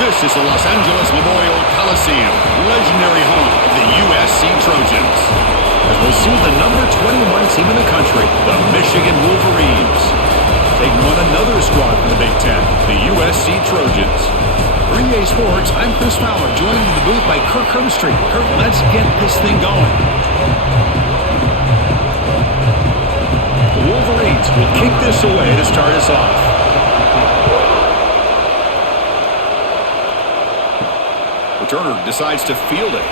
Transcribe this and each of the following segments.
This is the Los Angeles Memorial Coliseum, legendary home of the USC Trojans. As we'll see the number 21 team in the country, the Michigan Wolverines, taking on another squad from the Big Ten, the USC Trojans. For EA Sports, I'm Chris Fowler, joined in the booth by Kirk Herbstreit. Kirk, let's get this thing going. The Wolverines will kick this away to start us off. Turner decides to field it.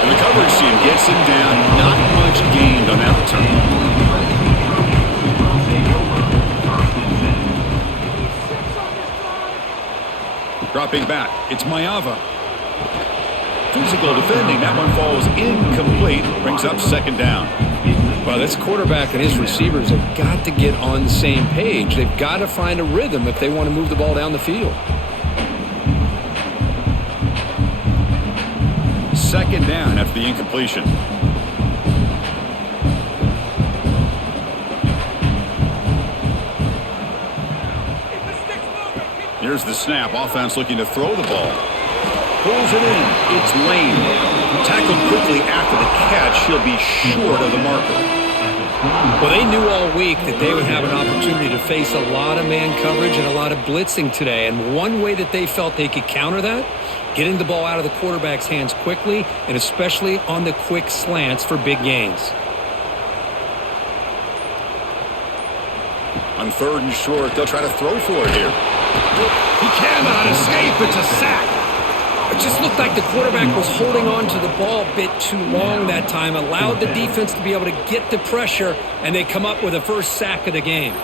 And the coverage team gets him down. Not much gained on that return. Dropping back, it's Mayava. Physical defending, that one falls incomplete. Brings up second down. Well, this quarterback and his receivers have got to get on the same page. They've got to find a rhythm if they want to move the ball down the field. Second down after the incompletion. Here's the snap. Offense looking to throw the ball. Pulls it in. It's Lane. Tackled quickly after the catch. He'll be short of the marker. Well, they knew all week that they would have an opportunity to face a lot of man coverage and a lot of blitzing today. And one way that they felt they could counter that, getting the ball out of the quarterback's hands quickly, and especially on the quick slants for big gains. On third and short, they'll try to throw for it here. He cannot escape. It's a sack. It just looked like the quarterback was holding on to the ball a bit too long that time, allowed the defense to be able to get the pressure, and they come up with the first sack of the game.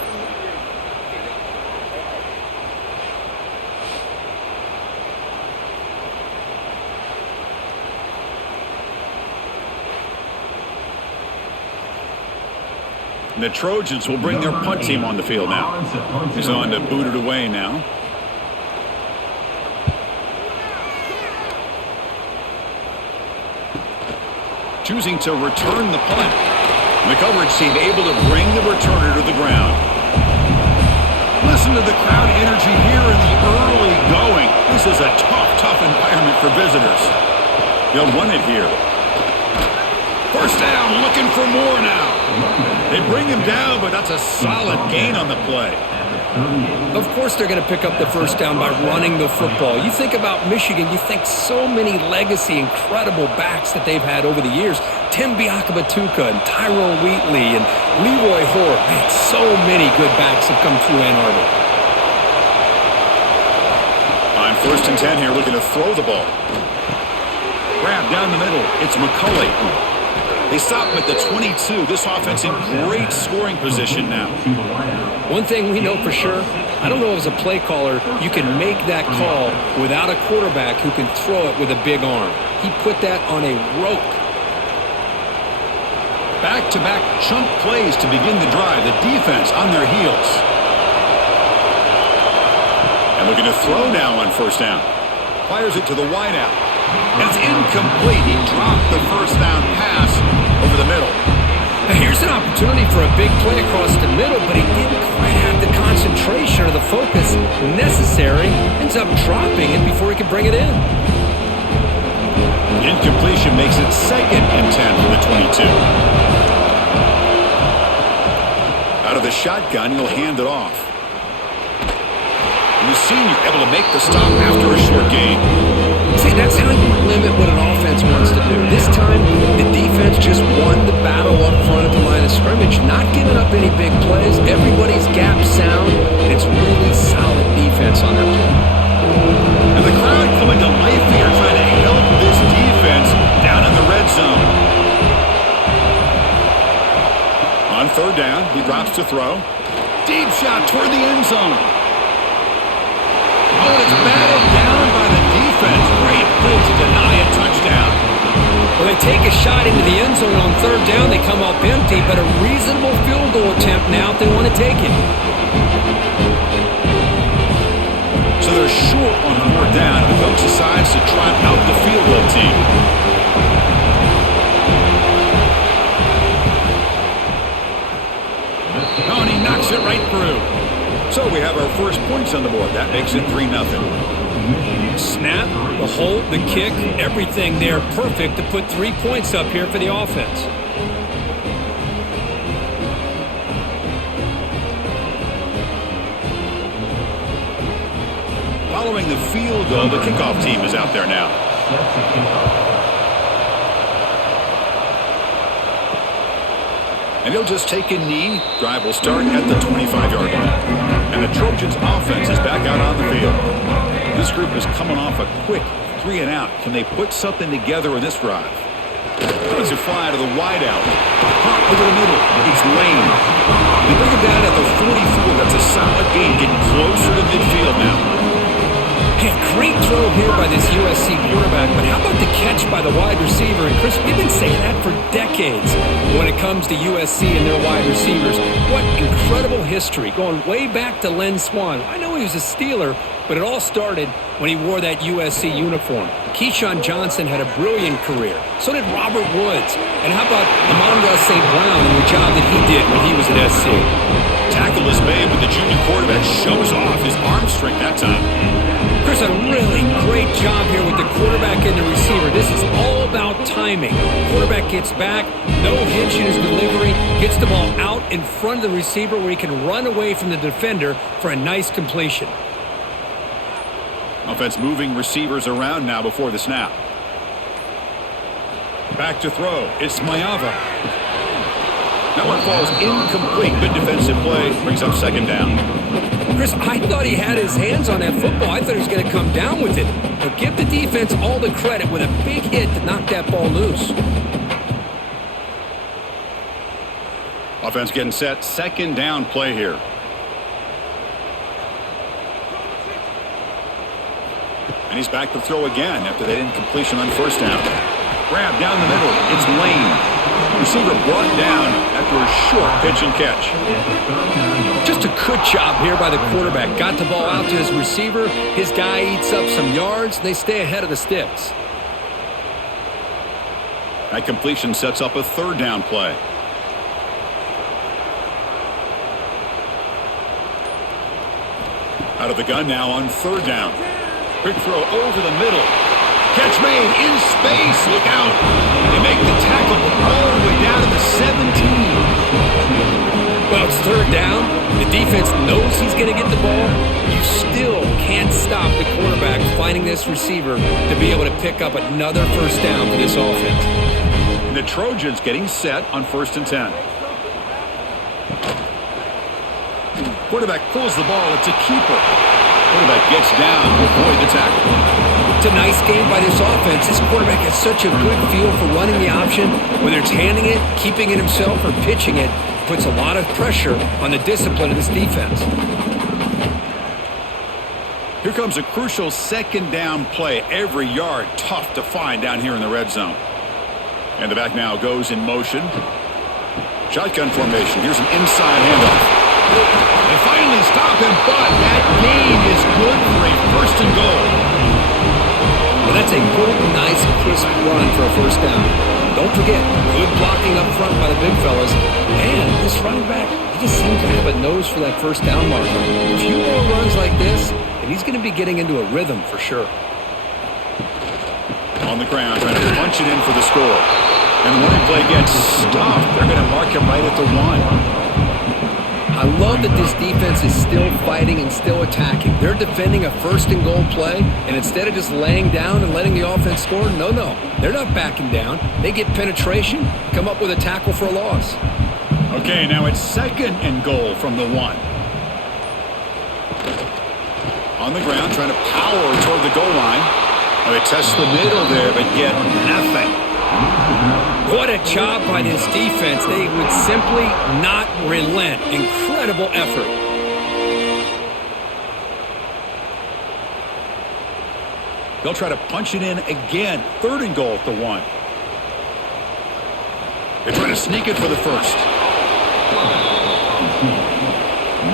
And the Trojans will bring their punt team on the field now. He's on to boot it away now. Choosing to return the punt. And the coverage team able to bring the returner to the ground. Listen to the crowd energy here in the early going. This is a tough environment for visitors. They'll run it here. First down, looking for more now. They bring him down, but that's a solid gain on the play. Of course they're going to pick up the first down by running the football. You think about Michigan, you think so many legacy, incredible backs that they've had over the years. Tim Biakabatuka and Tyrone Wheatley and Leroy Hoare. Man, so many good backs have come through Ann Arbor. On first and 10 here, looking to throw the ball. Grab down the middle. It's McCulley. They stop him at the 22. This offense in great scoring position now. One thing we know for sure, I don't know as a play caller, you can make that call without a quarterback who can throw it with a big arm. He put that on a rope. Back-to-back chunk plays to begin the drive. The defense on their heels. And looking to throw now on first down. Fires it to the wideout. And it's incomplete. He dropped the first down pass over the middle. Now here's an opportunity for a big play across the middle, but he didn't quite have the concentration or the focus necessary. Ends up dropping it before he could bring it in. Incompletion makes it second and 10 for the 22. Out of the shotgun, he'll hand it off. And the senior able to make the stop after a short gain. See, that's how you limit what an offense wants to do. This time, the defense just won the battle up front at the line of scrimmage, not giving up any big plays. Everybody's gap sound, and it's really solid defense on that play. And the crowd coming to life here, trying to help this defense down in the red zone. On third down, he drops to throw. Deep shot toward the end zone. Oh, it's batted down by the defense. Great play to deny a touchdown. Well, they take a shot into the end zone on third down. They come up empty, but a reasonable field goal attempt now if they want to take it. So they're short on fourth down, and the coach decides to trot out the field goal team. Oh, and he knocks it right through. So we have our first points on the board. That makes it 3-0. Snap, the hold, the kick, everything there perfect to put 3 points up here for the offense. Following the field goal, the kickoff team is out there now. And he'll just take a knee. Drive will start at the 25-yard line. And the Trojans' offense is back out on the field. This group is coming off a quick 3-and-out. Can they put something together in this drive? Throws a fly to the wideout. Caught over the middle. It's Lane. They bring him down at the 44. That's a solid gain. Getting closer to midfield now. Hey, great throw here by this USC quarterback, but how about the catch by the wide receiver? And Chris, we've been saying that for decades when it comes to USC and their wide receivers. What incredible history, going way back to Len Swan. I know he was a Steeler, but it all started when he wore that USC uniform. Keyshawn Johnson had a brilliant career. So did Robert Woods. And how about Amon-Ra St. Brown and the job that he did when he was at SC? Tackle is made, but the junior quarterback shows off his arm strength that time. Chris, a really great job here with the quarterback and the receiver. This is all about timing. Quarterback gets back, no hitch in his delivery, gets the ball out in front of the receiver where he can run away from the defender for a nice completion. Offense moving receivers around now before the snap. Back to throw. It's Mayava. That one falls incomplete. Good defensive play. Brings up second down. Chris, I thought he had his hands on that football. I thought he was going to come down with it. But give the defense all the credit with a big hit to knock that ball loose. Offense getting set. Second down play here. And he's back to throw again after that incompletion on first down. Grab down the middle. It's Lane. Receiver brought down after a short pitch and catch. Just a good job here by the quarterback. Got the ball out to his receiver. His guy eats up some yards. And they stay ahead of the sticks. That completion sets up a third down play. Out of the gun now on third down. Quick throw over the middle. Catch made in space. Look out. They make the tackle all the way down to the 17. Well, it's third down. The defense knows he's going to get the ball. You still can't stop the quarterback finding this receiver to be able to pick up another first down for this offense. And the Trojans getting set on 1st and 10. Quarterback pulls the ball. It's a keeper. Quarterback gets down to avoid the tackle. It's a nice game by this offense. This quarterback has such a good feel for running the option. Whether it's handing it, keeping it himself, or pitching it, puts a lot of pressure on the discipline of this defense. Here comes a crucial second down play. Every yard tough to find down here in the red zone. And the back now goes in motion. Shotgun formation. Here's an inside handoff. They finally stop him, but that gain is good for a first and goal. Well, that's a good, nice, crisp run for a first down. Don't forget, good blocking up front by the big fellas. And this running back, he just seems to have a nose for that first down marker. A few more runs like this, and he's going to be getting into a rhythm for sure. On the ground, trying to punch it in for the score. And the running play gets stopped. They're going to mark him right at the 1. I love that this defense is still fighting and still attacking. They're defending a first and goal play, and instead of just laying down and letting the offense score, no, they're not backing down. They get penetration, come up with a tackle for a loss. Okay, now it's second and goal from the 1. On the ground, trying to power toward the goal line. Oh, they test the middle there, but get nothing. What a job by this defense. They would simply not relent. Incredible effort. They'll try to punch it in again. Third and goal at the 1. They're trying to sneak it for the first.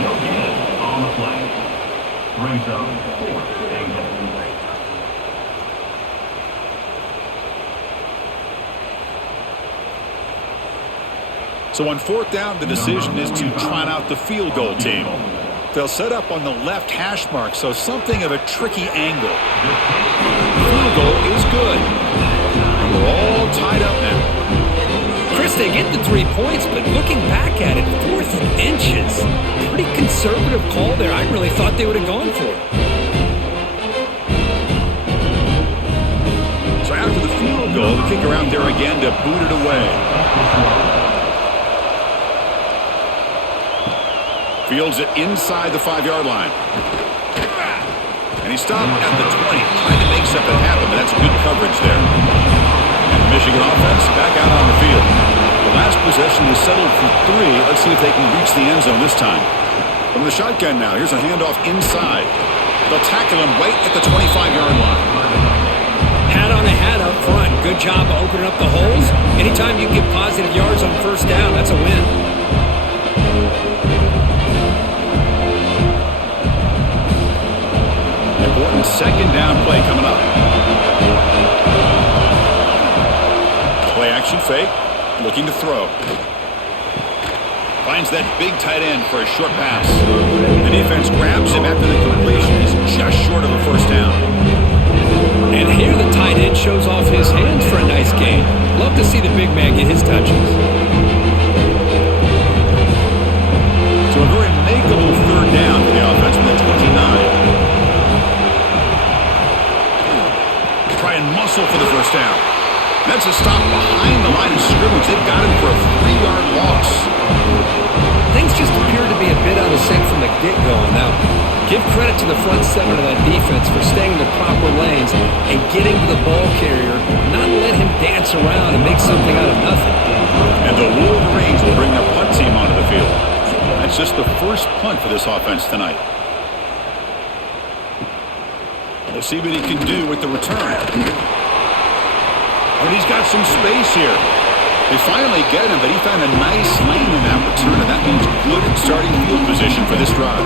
No hit on the play. Brings up 4th and goal. So on 4th down, the decision is to trot out the field goal team. They'll set up on the left hash mark, so something of a tricky angle. Field goal is good. And we're all tied up now. Chris, they get the 3 points, but looking back at it, 4th and inches. Pretty conservative call there. I really thought they would have gone for it. So after the field goal, the kicker out there again to boot it away. Fields it inside the 5-yard line. And he stopped at the 20, trying to make something happen, but that's good coverage there. And the Michigan offense back out on the field. The last possession is settled for 3. Let's see if they can reach the end zone this time. From the shotgun now, here's a handoff inside. They'll tackle him right at the 25-yard line. Hat on a hat up front. Good job of opening up the holes. Anytime you get positive yards on first down, that's a win. Important second down play coming up. Play action fake. Looking to throw. Finds that big tight end for a short pass. The defense grabs him after the completion. He's just short of a first down. And here the tight end shows off his hands for a nice gain. Love to see the big man get his touches. So a very makeable third down for the offense from the 29. Try and muscle for the first down. That's a stop behind the line of scrimmage. They've got him for a 3-yard loss. Things just appear to be a bit out of sync from the get-go on that one. Give credit to the front seven of that defense for staying in the proper lanes and getting to the ball carrier, not let him dance around and make something out of nothing. And the Wolverines will bring their punt team onto the field. That's just the first punt for this offense tonight. We'll see what he can do with the return. And he's got some space here. They finally get him, but he found a nice lane in that return, and that means good starting field position for this drive.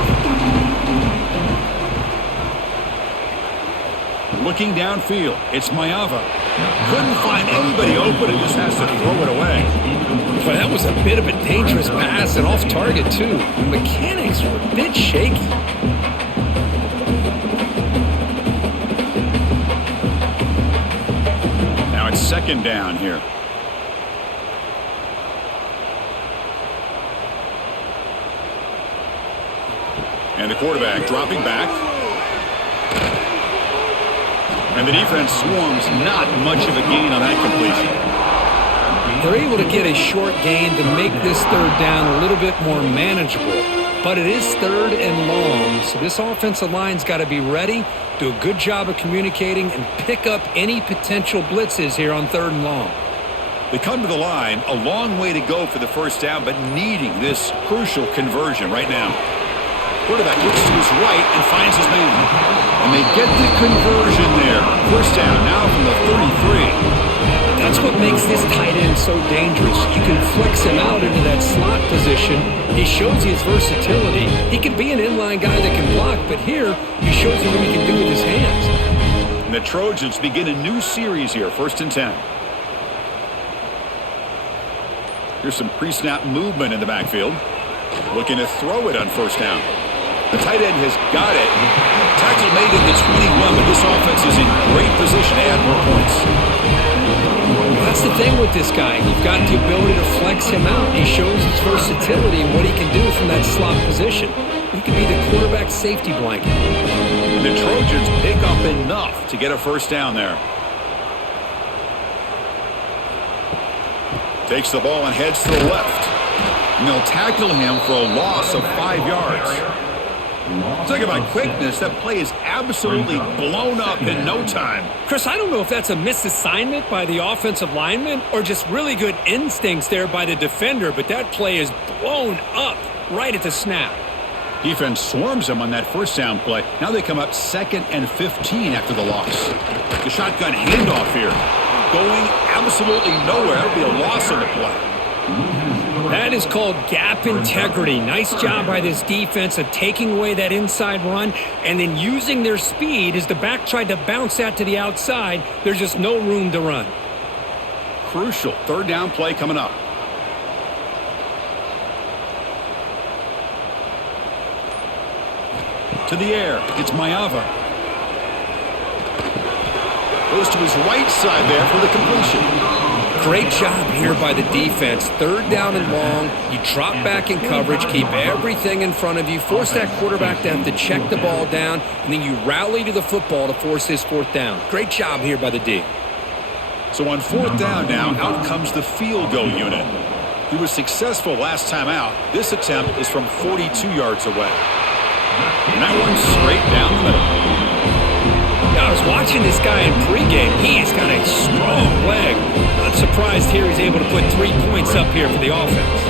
Looking downfield, it's Mayava. Couldn't find anybody open and just has to throw it away. But that was a bit of a dangerous pass and off target, too. The mechanics were a bit shaky. It's second down here. And the quarterback dropping back. And the defense swarms. Not much of a gain on that completion. They're able to get a short gain to make this third down a little bit more manageable. But it is 3rd and long, so this offensive line's got to be ready, do a good job of communicating, and pick up any potential blitzes here on 3rd and long. They come to the line, a long way to go for the first down, but needing this crucial conversion right now. Quarterback looks to his right and finds his man. And they get the conversion there. First down now from the 33. That's what makes this tight end so dangerous. You can flex him out into that slot position. He shows his versatility. He can be an inline guy that can block, but here he shows you what he can do with his hands. And the Trojans begin a new series here, 1st and 10. Here's some pre-snap movement in the backfield. Looking to throw it on first down. The tight end has got it. Tackle made at the 21, but this offense is in great position to add more points. That's the thing with this guy. You've got the ability to flex him out. He shows his versatility and what he can do from that slot position. He can be the quarterback safety blanket. The Trojans pick up enough to get a first down there. Takes the ball and heads to the left. And they'll tackle him for a loss of 5 yards. Talk about quickness. That play is absolutely blown up in no time. Chris, I don't know if that's a misassignment by the offensive lineman or just really good instincts there by the defender, but that play is blown up right at the snap. Defense swarms him on that first down play. Now they come up 2nd and 15 after the loss. The shotgun handoff here. Going absolutely nowhere. That'll be a loss on the play. That is called gap integrity. Nice job by this defense of taking away that inside run and then using their speed as the back tried to bounce that to the outside. There's just no room to run. Crucial 3rd down play coming up. To the air, it's Maeva. Goes to his right side there for the completion. Great job here by the defense. Third down and long. You drop back in coverage, keep everything in front of you, force that quarterback to have to check the ball down, and then you rally to the football to force his fourth down. Great job here by the D. So on fourth down now, out comes the field goal unit. He was successful last time out. This attempt is from 42 yards away. And that one's straight down the middle. I was watching this guy in pregame. He has got a strong leg. Not surprised here he's able to put 3 points up here for the offense.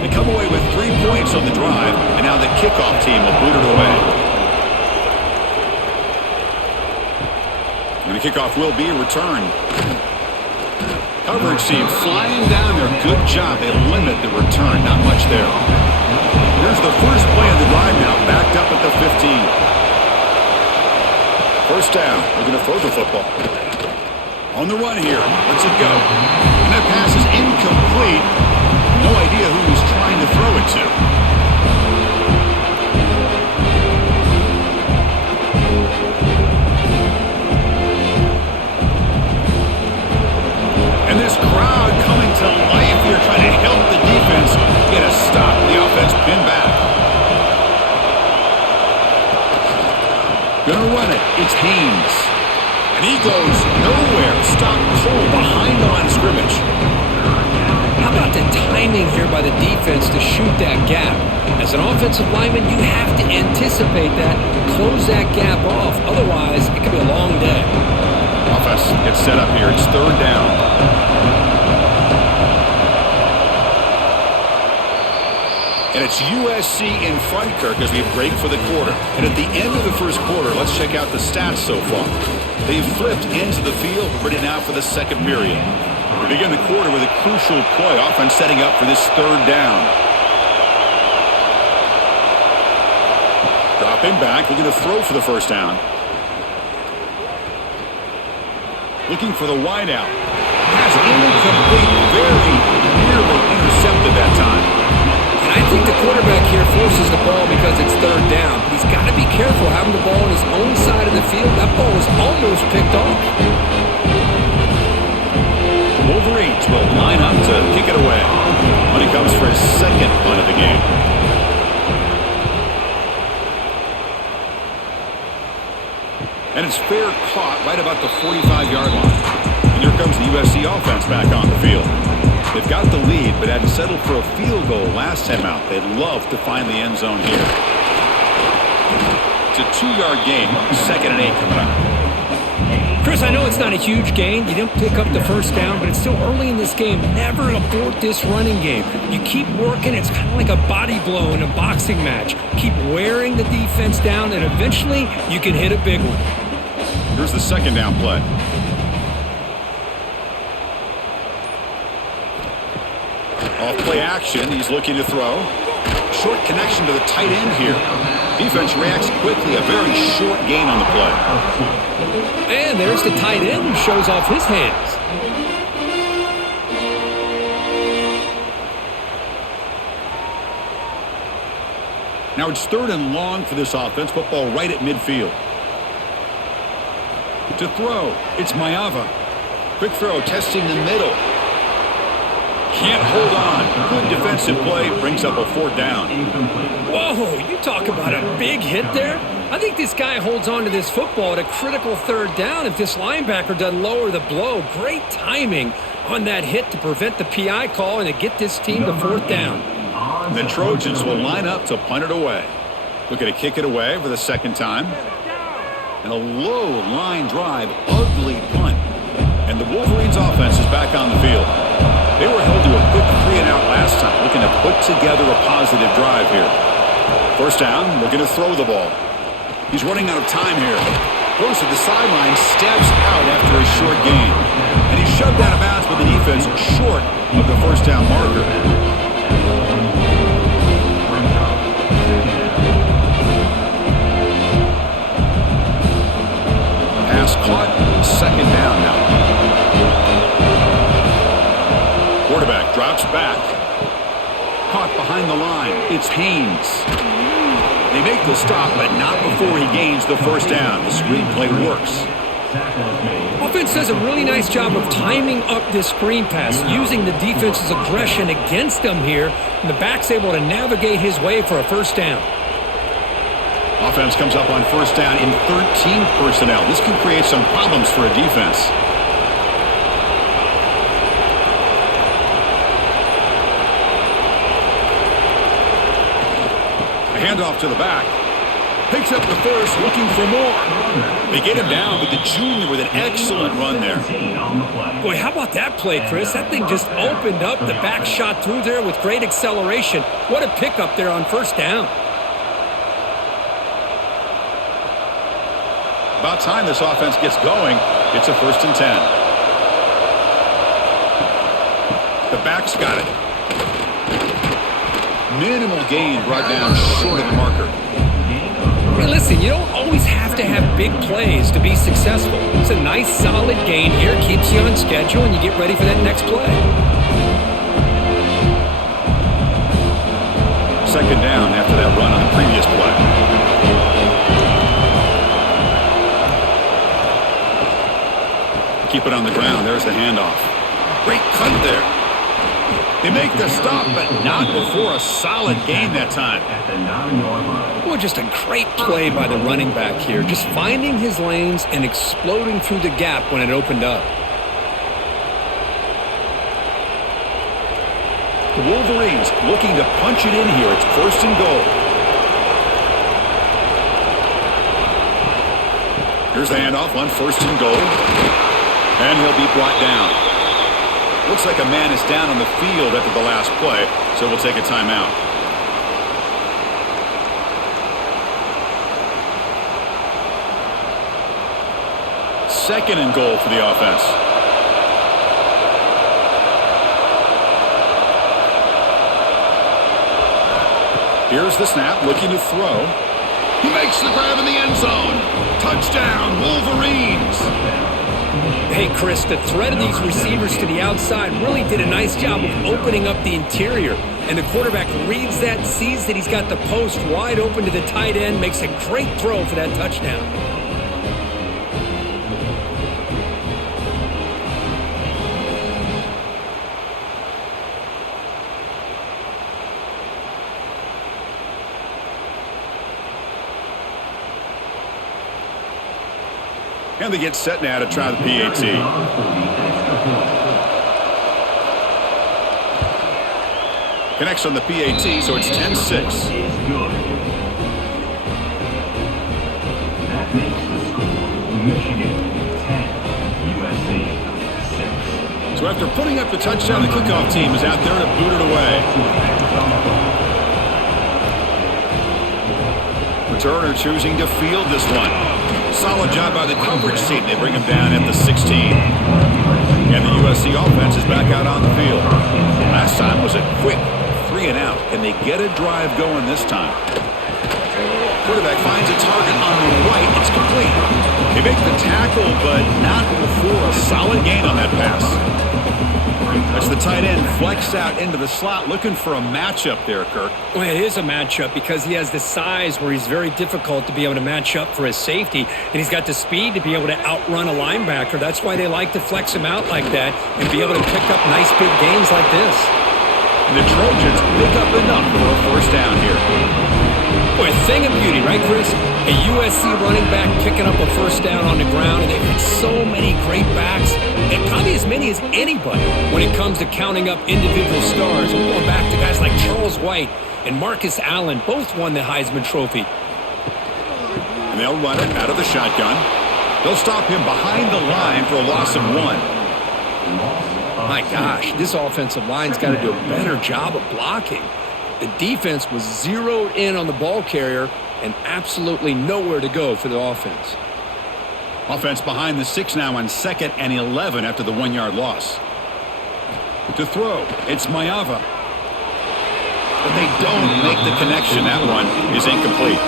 They come away with 3 points on the drive, and now the kickoff team will boot it away. And the kickoff will be a return. Coverage team flying down there. Good job. They limit the return. Not much there. Here's the first play of the drive now, backed up at the 15. First down. They're going to throw the football. On the run here. Lets it go. And that pass is incomplete. No idea who he was trying to throw it to. And this crowd coming to life here, trying to help the defense get a stop. The offense pinned back. Gonna run it. It's Haynes. And he goes nowhere. Stop cold behind the line of scrimmage. How about the timing here by the defense to shoot that gap? As an offensive lineman, you have to anticipate that, close that gap off. Otherwise, it could be a long day. Offense gets set up here. It's third down. And it's USC in front, Kirk, as we break for the quarter. And at the end of the first quarter, let's check out the stats so far. They've flipped into the field, ready now for the second period. We begin the quarter with a crucial play. Offense setting up for this third down. Dropping back. We're going to throw for the first down. Looking for the wideout. Pass incomplete. Very nearly intercepted that time. And I think the quarterback here forces the ball because it's third down. But he's got to be careful having the ball on his own side of the field. That ball was almost picked off. The Wolverines will line up to kick it away when he comes for his second punt of the game. And it's fair caught right about the 45-yard line. And here comes the USC offense back on the field. They've got the lead, but had settled for a field goal last time out. They'd love to find the end zone here. It's a 2-yard gain. 2nd and 8 coming up. Chris, I know it's not a huge gain. You didn't pick up the first down, but it's still early in this game. Never abort this running game. You keep working. It's kind of like a body blow in a boxing match. Keep wearing the defense down, and eventually you can hit a big one. Here's the second down play. Off play action. He's looking to throw. Short connection to the tight end here. Defense reacts quickly. A very short gain on the play. And there's the tight end who shows off his hands. Now it's third and long for this offense. Football right at midfield. To throw, it's Maeva. Quick throw, testing the middle. Can't hold on. Good defensive play. Brings up a fourth down. Whoa, you talk about a big hit there. I think this guy holds on to this football at a critical third down if this linebacker doesn't lower the blow. Great timing on that hit to prevent the PI call and to get this team to fourth down. The Trojans will line up to punt it away. Looking to kick it away for the second time. And a low line drive, ugly punt. And the Wolverines offense is back on the field. They were held to a quick 3-and-out last time, looking to put together a positive drive here. First down, looking to throw the ball. He's running out of time here. Goes to the sideline, steps out after a short gain. And he's shoved out of bounds with the defense short of the first down marker. Pass caught, second down now. quarterback drops back. Caught behind the line. It's Haynes. They make the stop, but not before he gains the first down. The screenplay works. Offense does a really nice job of timing up this screen pass, using the defense's aggression against them here, and the back's able to navigate his way for a first down. Offense comes up on first down in 13 personnel. This can create some problems for a defense. A handoff to the back. Picks up the first, looking for more. They get him down with the junior with an excellent run there. Boy, how about that play, Chris? That thing just opened up. The back shot through there with great acceleration. What a pickup there on first down. About time this offense gets going. It's a 1st and 10. The back's got it. Minimal gain brought down short of the marker. Hey, listen, you don't always have to have big plays to be successful. It's a nice, solid gain here. Keeps you on schedule, and you get ready for that next play. 2nd down after that run on the previous play. Keep it on the ground. There's the handoff. Great cut there. They make the stop, but not before a solid gain that time. At the 9-yard line. Boy, just a great play by the running back here. Just finding his lanes and exploding through the gap when it opened up. The Wolverines looking to punch it in here. It's 1st and goal. Here's the handoff on 1st and goal. And he'll be brought down. Looks like a man is down on the field after the last play, so we'll take a timeout. Second and goal for the offense. Here's the snap, looking to throw. He makes the grab in the end zone. Touchdown, Wolverines! Hey, Chris, the threat of these receivers to the outside really did a nice job of opening up the interior. And the quarterback reads that, sees that he's got the post wide open to the tight end, makes a great throw for that touchdown. And they get set now to try the PAT. Connects on the PAT, so it's 10-6. That makes the score Michigan 10, USC 6. So after putting up the touchdown, the kickoff team is out there to boot it away. Returner choosing to field this one. Solid job by the coverage team. They bring him down at the 16. And the USC offense is back out on the field. Last time was a quick 3 and out. Can they get a drive going this time? Quarterback finds a target on the right. It's complete. They make the tackle, but not before a solid gain on that pass. As the tight end flexed out into the slot, looking for a matchup there, Kirk. Well, it is a matchup because he has the size where he's very difficult to be able to match up for his safety, and he's got the speed to be able to outrun a linebacker. That's why they like to flex him out like that and be able to pick up nice big gains like this. And the Trojans pick up enough for a first down here. Boy, a thing of beauty, right, Chris? A USC running back picking up a first down on the ground, and they've had so many great backs, and probably as many as anybody when it comes to counting up individual stars. We're going back to guys like Charles White and Marcus Allen, both won the Heisman Trophy. And they'll run it out of the shotgun. They'll stop him behind the line for a loss of 1. My gosh, this offensive line's got to do a better job of blocking. The defense was zeroed in on the ball carrier and absolutely nowhere to go for the offense. Offense behind the 6 now on 2nd and 11 after the 1-yard loss. To throw, it's Mayava. But they don't make the connection. That one is incomplete.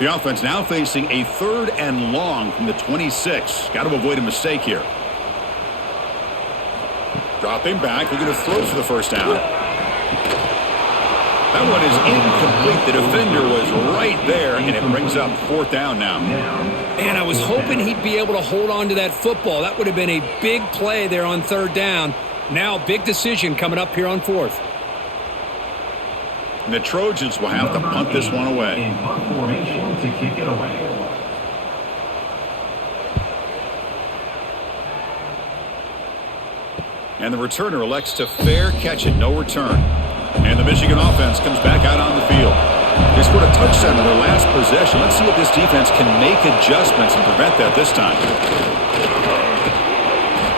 The offense now facing a 3rd and long from the 26. Got to avoid a mistake here. Dropping back, looking to throw for the first down. That one is incomplete. The defender was right there, and it brings up 4th down now. Man, I was hoping he'd be able to hold on to that football. That would have been a big play there on 3rd down. Now, big decision coming up here on 4th. And the Trojans will have to punt this one away. In punt formation to kick it away. And the returner elects to fair catch it, no return. And the Michigan offense comes back out on the field. They scored a touchdown in their last possession. Let's see if this defense can make adjustments and prevent that this time.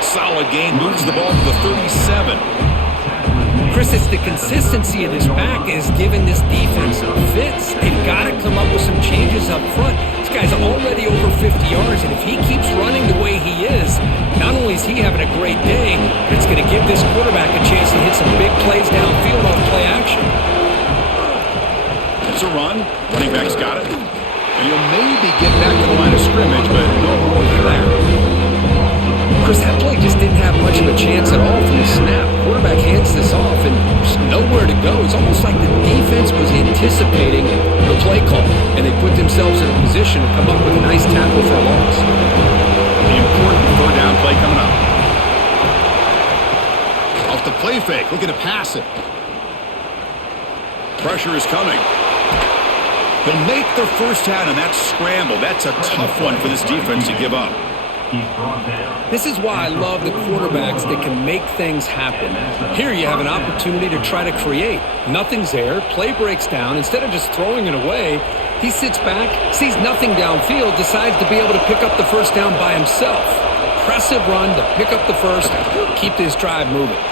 Solid gain, moves the ball to the 37. Chris, it's the consistency of this back is giving this defense some fits. They've got to come up with some changes up front. This guy's already over 50 yards, and if he keeps running the way he is, not only is he having a great day, but it's going to give this quarterback a chance to hit some big plays downfield off play action. It's a run. Running back's got it. And he'll maybe get back to the line of scrimmage, but no more than that. Chris, that play just didn't have much of a chance at all from the snap. Quarterback hands this off, and there's nowhere to go. It's almost like the defense was anticipating the play call, and they put themselves in a position to come up with a nice tackle for a loss. The important 3rd down play coming up. Off the play fake, looking to pass it. Pressure is coming. They'll make their first down, and that scramble. That's a tough one for this defense to give up. This is why I love the quarterbacks that can make things happen. Here you have an opportunity to try to create. Nothing's there. Play breaks down. Instead of just throwing it away, he sits back, sees nothing downfield, decides to be able to pick up the first down by himself. Impressive run to pick up the first, keep this drive moving.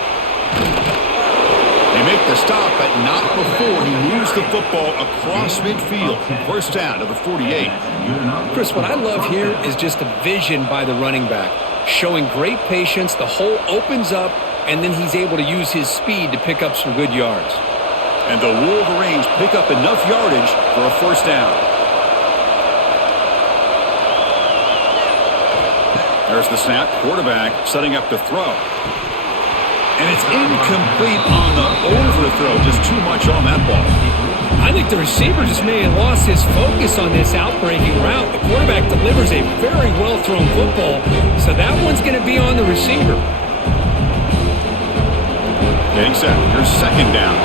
They make the stop, but not before he moves the football across midfield. First down to the 48. Chris, what I love here is just the vision by the running back. Showing great patience, the hole opens up, and then he's able to use his speed to pick up some good yards. And the Wolverines pick up enough yardage for a first down. There's the snap. Quarterback setting up to throw. And it's incomplete on the overthrow. Just too much on that ball. I think the receiver just may have lost his focus on this outbreaking route. The quarterback delivers a very well-thrown football, so that one's going to be on the receiver. Getting set. Here's 2nd down.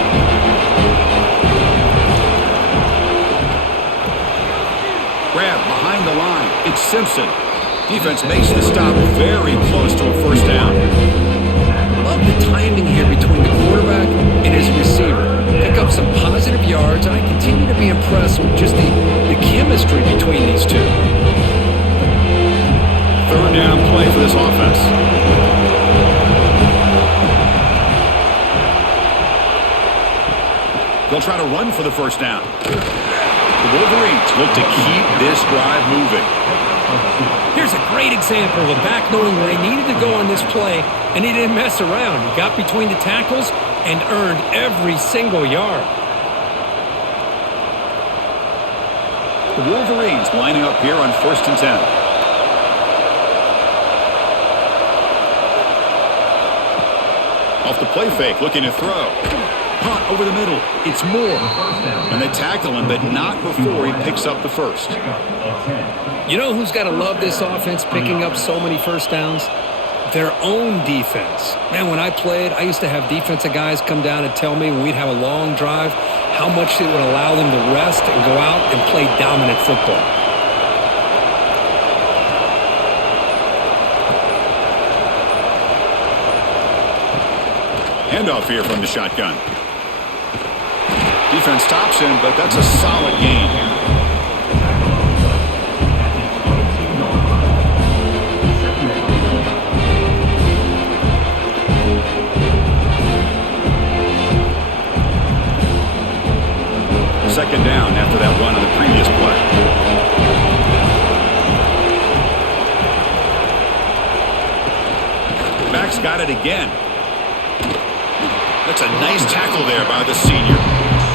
Grab behind the line. It's Simpson. Defense makes the stop very close to a first down. Love the timing here between the quarterback and his receiver. Pick up some positive yards, and I continue to be impressed with just the chemistry between these two. 3rd down play for this offense. They'll try to run for the first down. The Wolverines look to keep this drive moving. Here's a great example of a back knowing where he needed to go on this play, and he didn't mess around. He got between the tackles and earned every single yard. The Wolverines lining up here on 1st and 10. Off the play fake, looking to throw. Punt over the middle. It's Moore. And they tackle him, but not before he picks up the first. You know who's got to love this offense picking up so many first downs? Their own defense. Man, when I played, I used to have defensive guys come down and tell me when we'd have a long drive how much it would allow them to rest and go out and play dominant football. Handoff here from the shotgun. Defense stops him, but that's a solid gain. Second down after that run on the previous play. Back's got it again. That's a nice tackle there by the senior.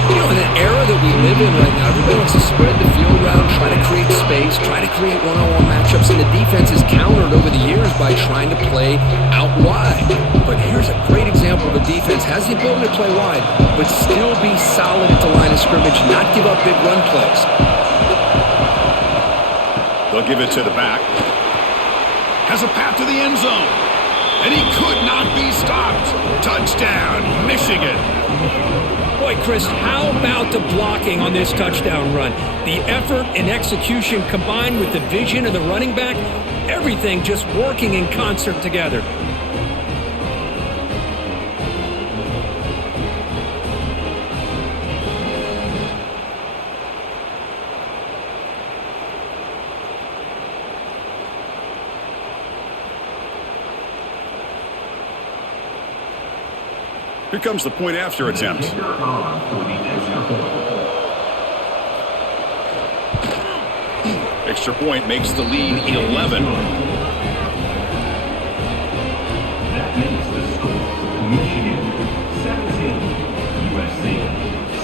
You know, in an era that we live in right now. Everybody wants to spread the field around, try to create space, try to create one-on-one matchups, and the defense is countered over the years by trying to play out wide. But here's a great example of a defense has the ability to play wide, but still be solid at the line of scrimmage, not give up big run plays. They'll give it to the back. Has a path to the end zone. And he could not be stopped. Touchdown, Michigan. Boy, Chris, how about the blocking on this touchdown run? The effort and execution combined with the vision of the running back, everything just working in concert together. Here comes the point after attempt. Extra point makes the lead 11. That makes the score Michigan 17, USC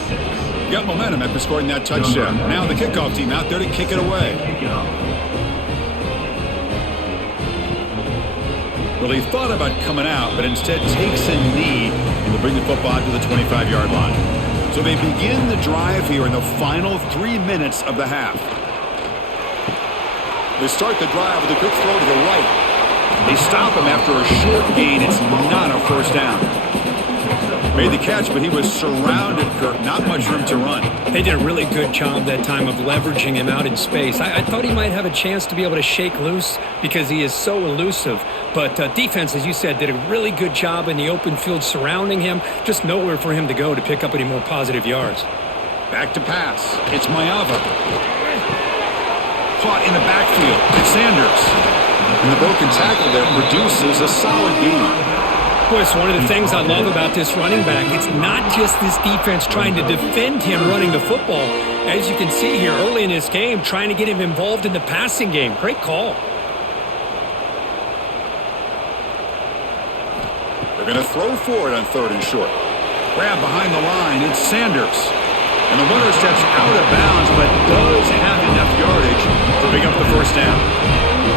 6. Got momentum after scoring that touchdown. Now the kickoff team out there to kick it away. Well, he thought about coming out, but instead takes a knee and will bring the football to the 25-yard line. So they begin the drive here in the final 3 minutes of the half. They start the drive with a quick throw to the right. They stop him after a short gain. It's not a first down. Made the catch, but he was surrounded, Kirk. Not much room to run. They did a really good job that time of leveraging him out in space. I thought he might have a chance to be able to shake loose because he is so elusive. But defense, as you said, did a really good job in the open field surrounding him. Just nowhere for him to go to pick up any more positive yards. Back to pass. It's Mayava. Caught in the backfield. It's Sanders. And the broken tackle there produces a solid gain. Boy, it's one of the things I love about this running back. It's not just this defense trying to defend him running the football. As you can see here early in this game, trying to get him involved in the passing game. Great call. They're going to throw for it on 3rd and short. Grab behind the line. It's Sanders. And the runner steps out of bounds, but does have enough yardage to pick up the first down.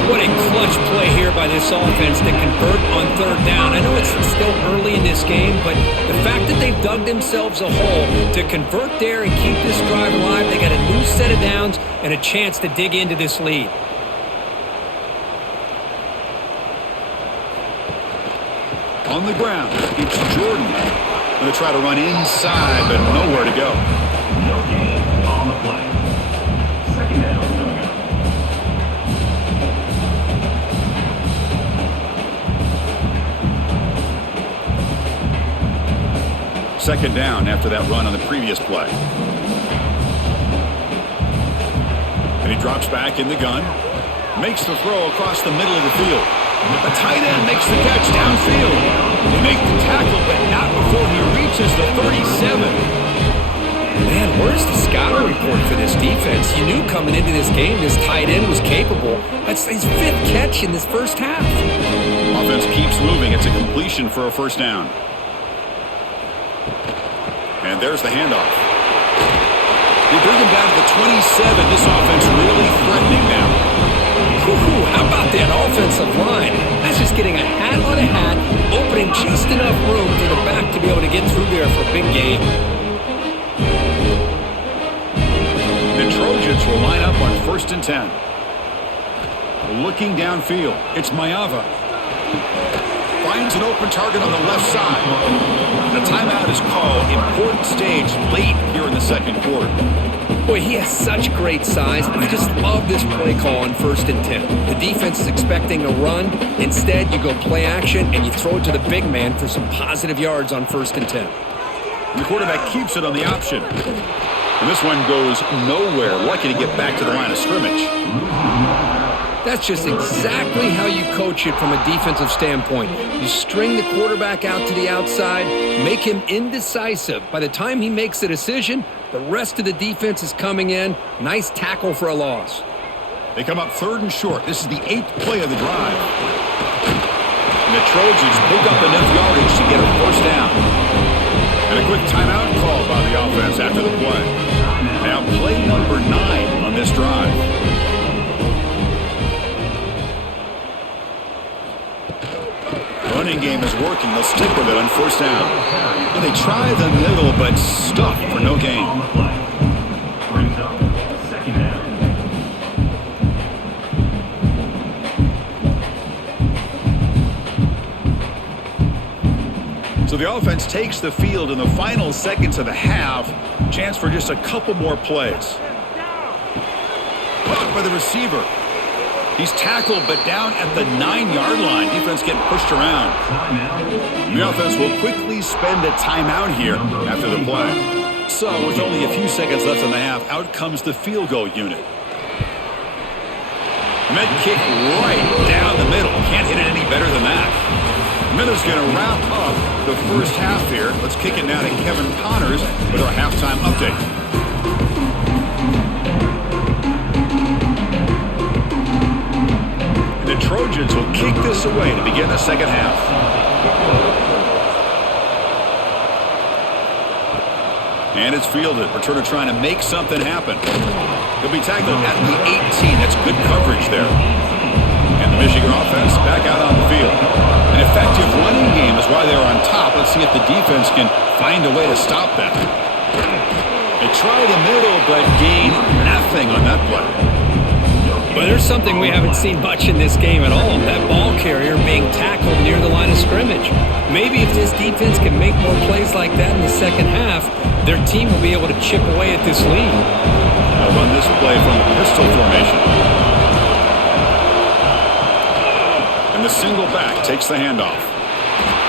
What a clutch play here by this offense to convert on 3rd down. I know it's still early in this game, but the fact that they've dug themselves a hole to convert there and keep this drive alive, they got a new set of downs and a chance to dig into this lead. On the ground, it's Jordan. Going to try to run inside, but nowhere to go. No gain on the play. 2nd down. 2nd down after that run on the previous play. And he drops back in the gun. Makes the throw across the middle of the field. The tight end makes the catch downfield. They make the tackle, but not before he reaches the 37. Man, where's the scouting report for this defense? You knew coming into this game this tight end was capable. That's his 5th catch in this first half. Offense keeps moving. It's a completion for a first down. And there's the handoff. They bring him down to the 27. This offense really threatening now. Woo-hoo, how about that offensive line? That's just getting a hat on a hat, opening just enough room for the back to be able to get through there for a big gain. The Trojans will line up on 1st and 10. Looking downfield, it's Mayava. Finds an open target on the left side. The timeout is called. Important stage late here in the 2nd quarter. Boy, he has such great size. I just love this play call on 1st and 10. The defense is expecting a run. Instead, you go play action, and you throw it to the big man for some positive yards on 1st and 10. The quarterback keeps it on the option. And this one goes nowhere. Lucky to get back to the line of scrimmage. That's just exactly how you coach it from a defensive standpoint. You string the quarterback out to the outside, make him indecisive. By the time he makes a decision, the rest of the defense is coming in. Nice tackle for a loss. They come up 3rd and short. This is the 8th play of the drive. And the Trojans pick up enough yardage to get a first down. And a quick timeout called by the offense after the play. game is working. They'll stick with it on first down. And they try the middle, but stuff for no gain. On the play. Brings up second down. So the offense takes the field in the final seconds of the half. Chance for just a couple more plays. Caught by the receiver. He's tackled, but down at the 9-yard line. Defense getting pushed around. The offense will quickly spend a timeout here after the play. So with only a few seconds left in the half, out comes the field goal unit. Med kick right down the middle. Can't hit it any better than that. Miller's going to wrap up the first half here. Let's kick it now to Kevin Connors with our halftime update. The Trojans will kick this away to begin the second half. And it's fielded. Returner trying to make something happen. He'll be tackled at the 18. That's good coverage there. And the Michigan offense back out on the field. An effective running game is why they're on top. Let's see if the defense can find a way to stop that. They try the middle, but gain nothing on that play. But there's something we haven't seen much in this game at all. That ball carrier being tackled near the line of scrimmage. Maybe if this defense can make more plays like that in the second half, their team will be able to chip away at this lead. They'll run this play from the pistol formation. And the single back takes the handoff.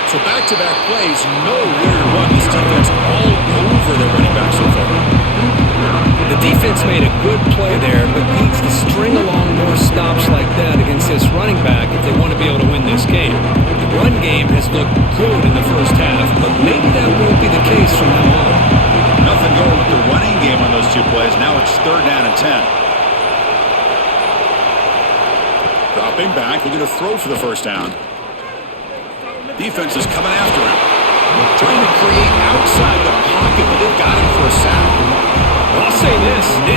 So back-to-back plays, nowhere to run. This defense all over their running back so far. The defense made a good play there, but needs to string along more stops like that against this running back if they want to be able to win this game. The run game has looked good in the first half, but maybe that won't be the case from now on. Nothing going with the running game on those two plays. Now it's 3rd down and 10. Dropping back, they're going to throw for the first down. Defense is coming after him. Trying to create outside the pocket, but they've got him for a sack. I'll say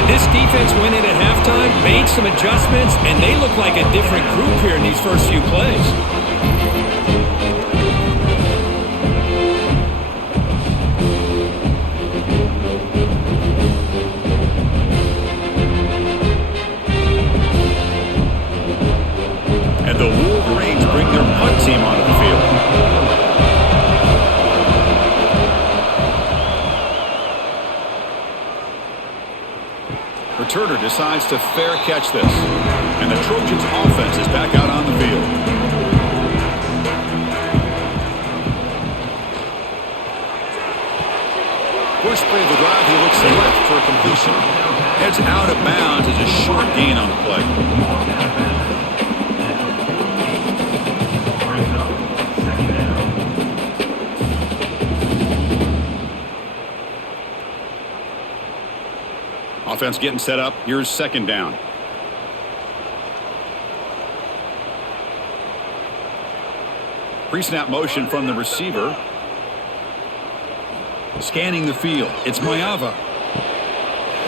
this defense went in at halftime, made some adjustments, and they look like a different group here in these first few plays. And the Wolverines bring their punt team onto the field. Returner decides to fair catch this. And the Trojans offense is back out on the field. First play of the drive, he looks left for a completion. Heads out of bounds as a short gain on the play. Offense getting set up. Here's 2nd down. Pre-snap motion from the receiver. Scanning the field. It's Mayava.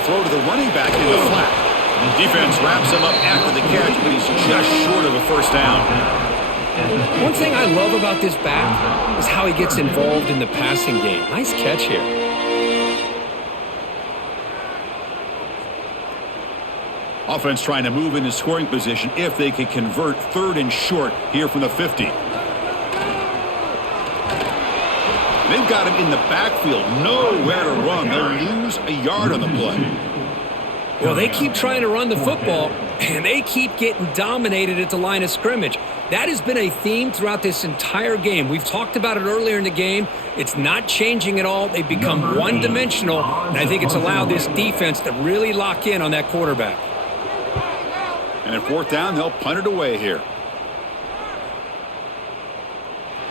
Throw to the running back in the flat. Defense wraps him up after the catch, but he's just short of a first down. One thing I love about this back is how he gets involved in the passing game. Nice catch here. Offense trying to move into scoring position if they can convert 3rd and short here from the 50. They've got him in the backfield. Nowhere to run. They'll lose a yard on the play. Well, they keep trying to run the football, and they keep getting dominated at the line of scrimmage. That has been a theme throughout this entire game. We've talked about it earlier in the game. It's not changing at all. They've become one-dimensional, and I think it's allowed this defense to really lock in on that quarterback. And at 4th down, they'll punt it away here.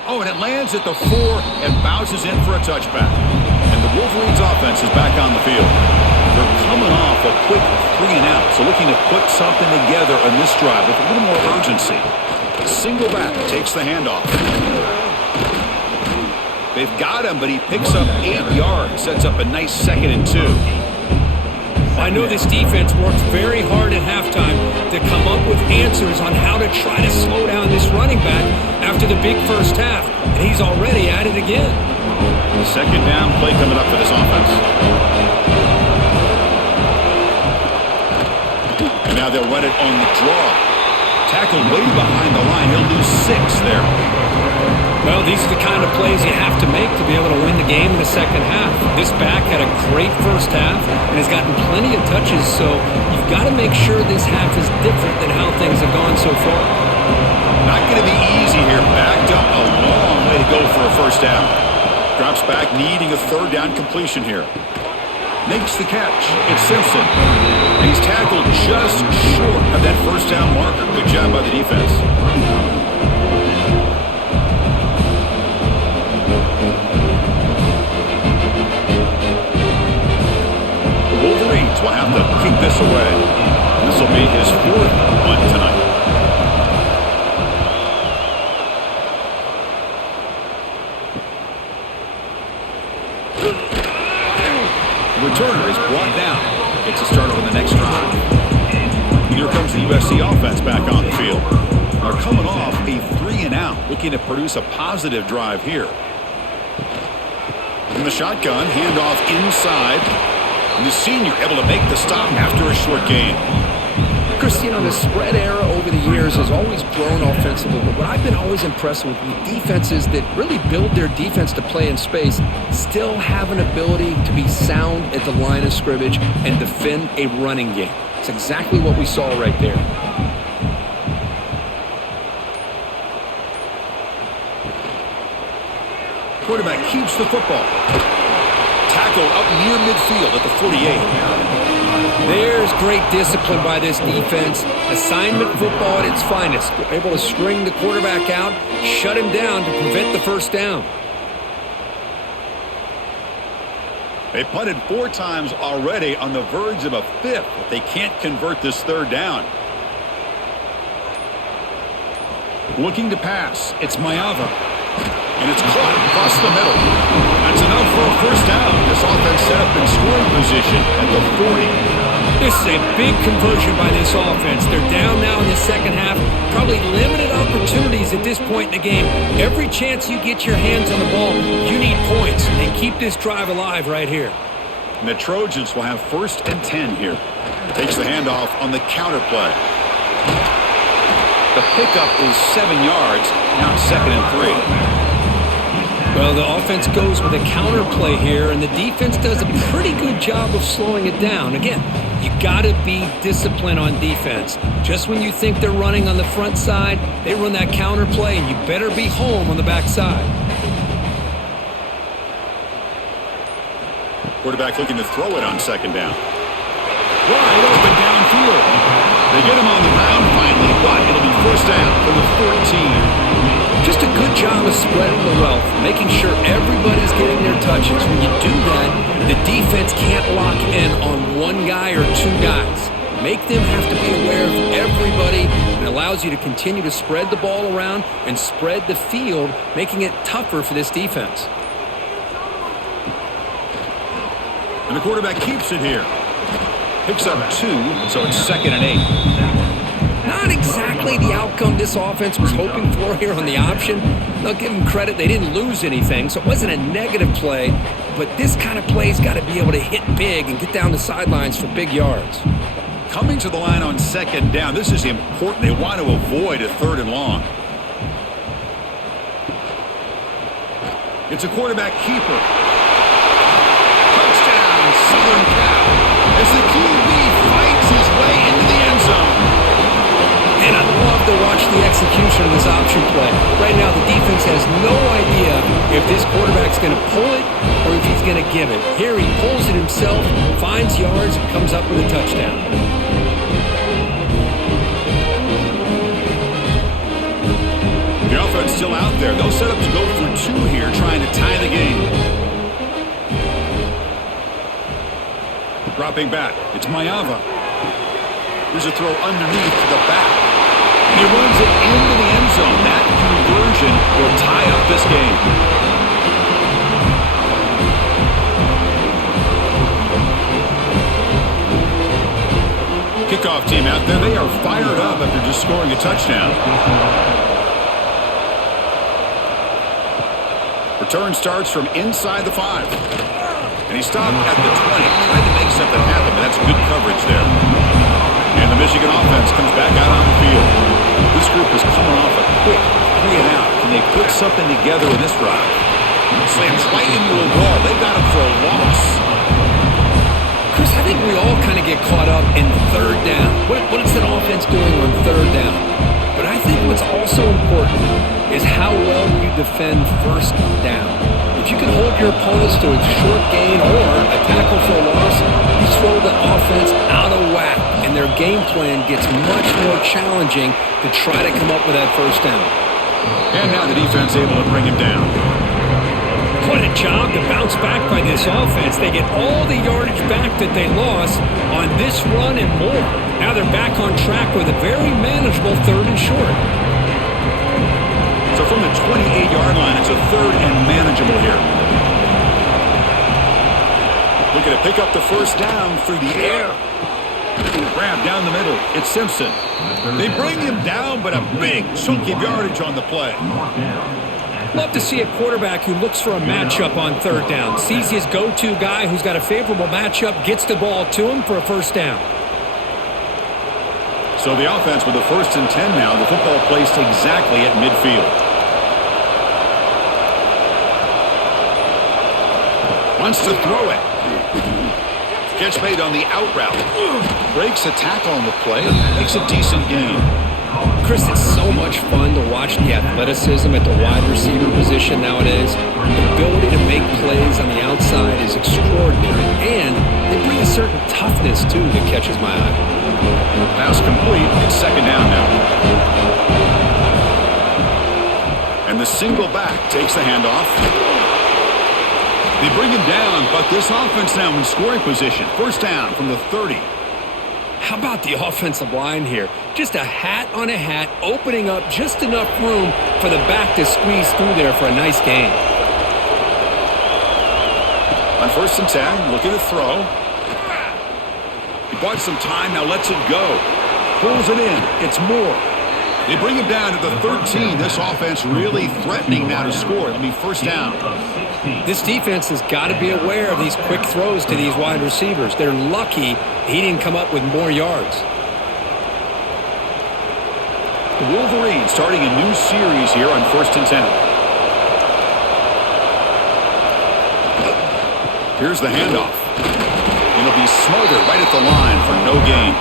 Oh, and it lands at the 4 and bounces in for a touchback. And the Wolverines offense is back on the field. They're coming off a quick 3 and out, so looking to put something together on this drive with a little more urgency. Single back takes the handoff. They've got him, but he picks up 8 yards, sets up a nice 2nd and 2. I I know this defense worked very hard at halftime to come up with answers on how to try to slow down this running back after the big first half, and he's already at it again. Second down play coming up for this offense. And now they'll run it on the draw. Tackled way behind the line. He'll lose 6 there. Well, these are the kind of plays you have to make to be able to win the game in the second half. This back had a great first half and has gotten plenty of touches, so you've got to make sure this half is different than how things have gone so far. Not going to be easy here. Backed up a long way to go for a first down. Drops back, needing a third down completion here. Makes the catch. It's Simpson. And he's tackled just short of that first down marker. Good job by the defense. The Wolverines will have to kick this away. This will be his 4th one tonight. Returner is brought down. Gets a start on the next drive. Here comes the USC offense back on the field. They're coming off a 3-and-out, looking to produce a positive drive here. In the shotgun, handoff inside. And the senior able to make the stop after a short gain. Chris, you know, the spread era over the years has always grown offensively, but what I've been always impressed with defenses that really build their defense to play in space still have an ability to be sound at the line of scrimmage and defend a running game. It's exactly what we saw right there. Quarterback keeps the football. Tackled up near midfield at the 48. There's great discipline by this defense. Assignment football at its finest. They're able to string the quarterback out, shut him down to prevent the first down. They punted 4 times already, on the verge of a 5th if they can't convert this third down. Looking to pass. It's Mayava. And it's caught across the middle. That's enough for a first down. This offense set up in scoring position at the 40. This is a big conversion by this offense. They're down now in the second half. Probably limited opportunities at this point in the game. Every chance you get your hands on the ball, you need points. And keep this drive alive right here. And the Trojans will have 1st and 10 here. Takes the handoff on the counter play. The pickup is 7 yards. Now it's 2nd and 3. Well, the offense goes with a counter play here, and the defense does a pretty good job of slowing it down. Again, you got to be disciplined on defense. Just when you think they're running on the front side, they run that counter play, and you better be home on the back side. Quarterback looking to throw it on 2nd down. Wide open downfield. They get him on the ground finally, but it'll be first down from the 14. Just a good job of spreading the wealth, making sure everybody's getting their touches. When you do that, the defense can't lock in on one guy or 2 guys. Make them have to be aware of everybody, and it allows you to continue to spread the ball around and spread the field, making it tougher for this defense. And the quarterback keeps it here. Picks up 2, so it's 2nd and 8. Not exactly the outcome this offense was hoping for here on the option. I'll give them credit, they didn't lose anything, so it wasn't a negative play, but this kind of play's got to be able to hit big and get down the sidelines for big yards. Coming to the line on 2nd down, this is important. They want to avoid a 3rd and long. It's a quarterback keeper. Touchdown, Southern Cal, as the QB fights his way into the end zone. And I love to watch the execution of this option play. Right now, the defense has no idea if this quarterback's going to pull it or if he's going to give it. Here he pulls it himself, finds yards, and comes up with a touchdown. The offense still out there. They'll set up to go for 2 here, trying to tie the game. Dropping back. It's Mayava. Here's a throw underneath to the back. He runs it into the end zone. That conversion will tie up this game. kickoff team out there, they are fired up after just scoring a touchdown. Return starts from inside the 5. And he stopped at the 20, trying to make something happen, but that's good coverage there. And the Michigan offense comes back out on the field. This group is coming off a quick 3-and-out. Can they put something together in this drive? Slams right into a wall. They got him for a loss. Chris, I think we all kind of get caught up in third down. What is an offense doing on third down? But I think what's also important is how well you defend first down. If you can hold your opponents to a short gain or a tackle for a loss, you throw the offense out of whack, and their game plan gets much more challenging to try to come up with that first down. And now the defense able to bring him down. What a job to bounce back by this offense. They get all the yardage back that they lost on this run and more. Now they're back on track with a very manageable 3rd and short. So from the 28-yard line, it's a 3rd and manageable here. Looking to pick up the first down through the air. Grab down the middle. It's Simpson. They bring him down, but a big chunk of yardage on the play. Love to see a quarterback who looks for a matchup on 3rd down. Sees his go-to guy who's got a favorable matchup, gets the ball to him for a first down. So the offense with the 1st and 10 now. The football placed exactly at midfield. Wants to throw it. Catch made on the out route. Breaks a tackle on the play. Makes a decent gain. Chris, it's so much fun to watch the athleticism at the wide receiver position nowadays. The ability to make plays on the outside is extraordinary, and they bring a certain toughness, too, that catches my eye. Pass complete. It's 2nd down now. And the single back takes the handoff. They bring him down, but this offense now in scoring position. First down from the 30. How about the offensive line here? Just a hat on a hat, opening up just enough room for the back to squeeze through there for a nice gain. On 1st and 10, looking to throw. He bought some time, now lets it go. Pulls it in. It's Moore. They bring him down to the 13. This offense really threatening now to score. It'll be first down. This defense has got to be aware of these quick throws to these wide receivers. They're lucky he didn't come up with more yards. The Wolverines starting a new series here on 1st and 10. Here's the handoff. It'll be smothered right at the line for no gain.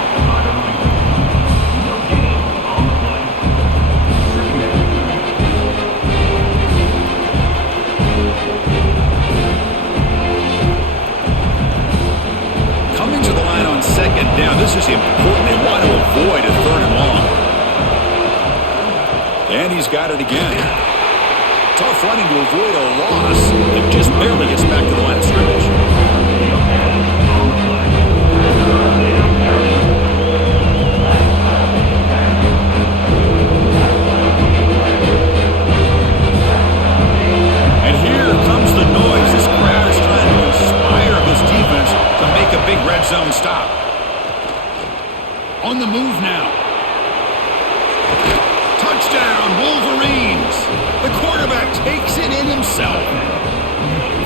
Coming to the line on 2nd down. This is important. They want to avoid a 3rd and long. And he's got it again. Tough running to avoid a loss, but just barely gets back to the line of scrimmage. And here comes the noise. This crowd is trying to inspire this defense to make a big red zone stop. On the move now. Touchdown, Wolverines. The quarterback takes it in himself.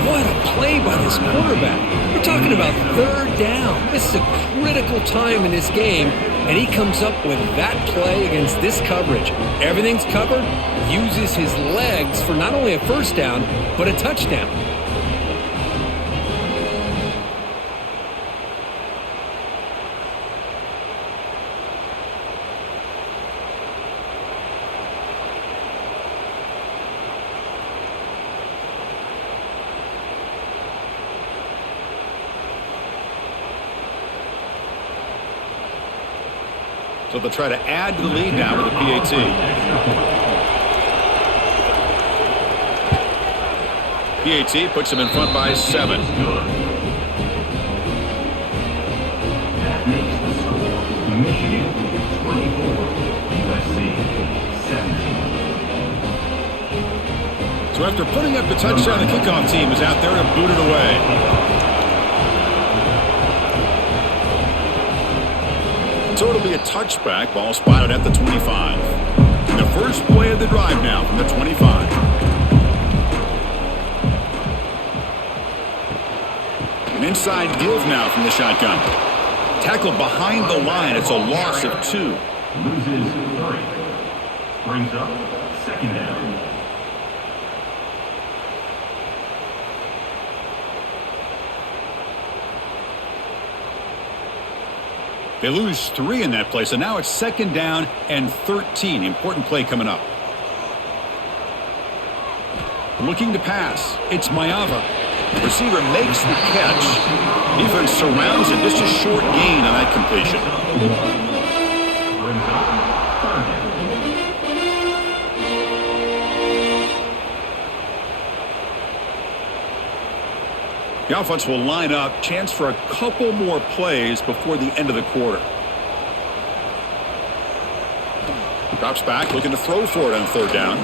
What a play by this quarterback. We're talking about 3rd down. This is a critical time in this game, and he comes up with that play against this coverage. Everything's covered, uses his legs for not only a first down, but a touchdown. So they'll try to add to the lead now with a PAT. PAT puts them in front by 7. That makes the score Michigan 24, USC 17. So after putting up the touchdown, the kickoff team is out there and booted away. So it'll be a touchback, ball spotted at the 25. And the first play of the drive now from the 25. An inside give now from the shotgun. Tackled behind the line. It's a loss of 2. Loses 3. Brings up second down. They lose 3 in that play, so now it's second down and 13. Important play coming up. Looking to pass. It's Mayava. Receiver makes the catch. Defense surrounds it. Just a short gain on that completion. Brings up third down. The offense will line up. Chance for a couple more plays before the end of the quarter. Drops back, looking to throw for it on third down.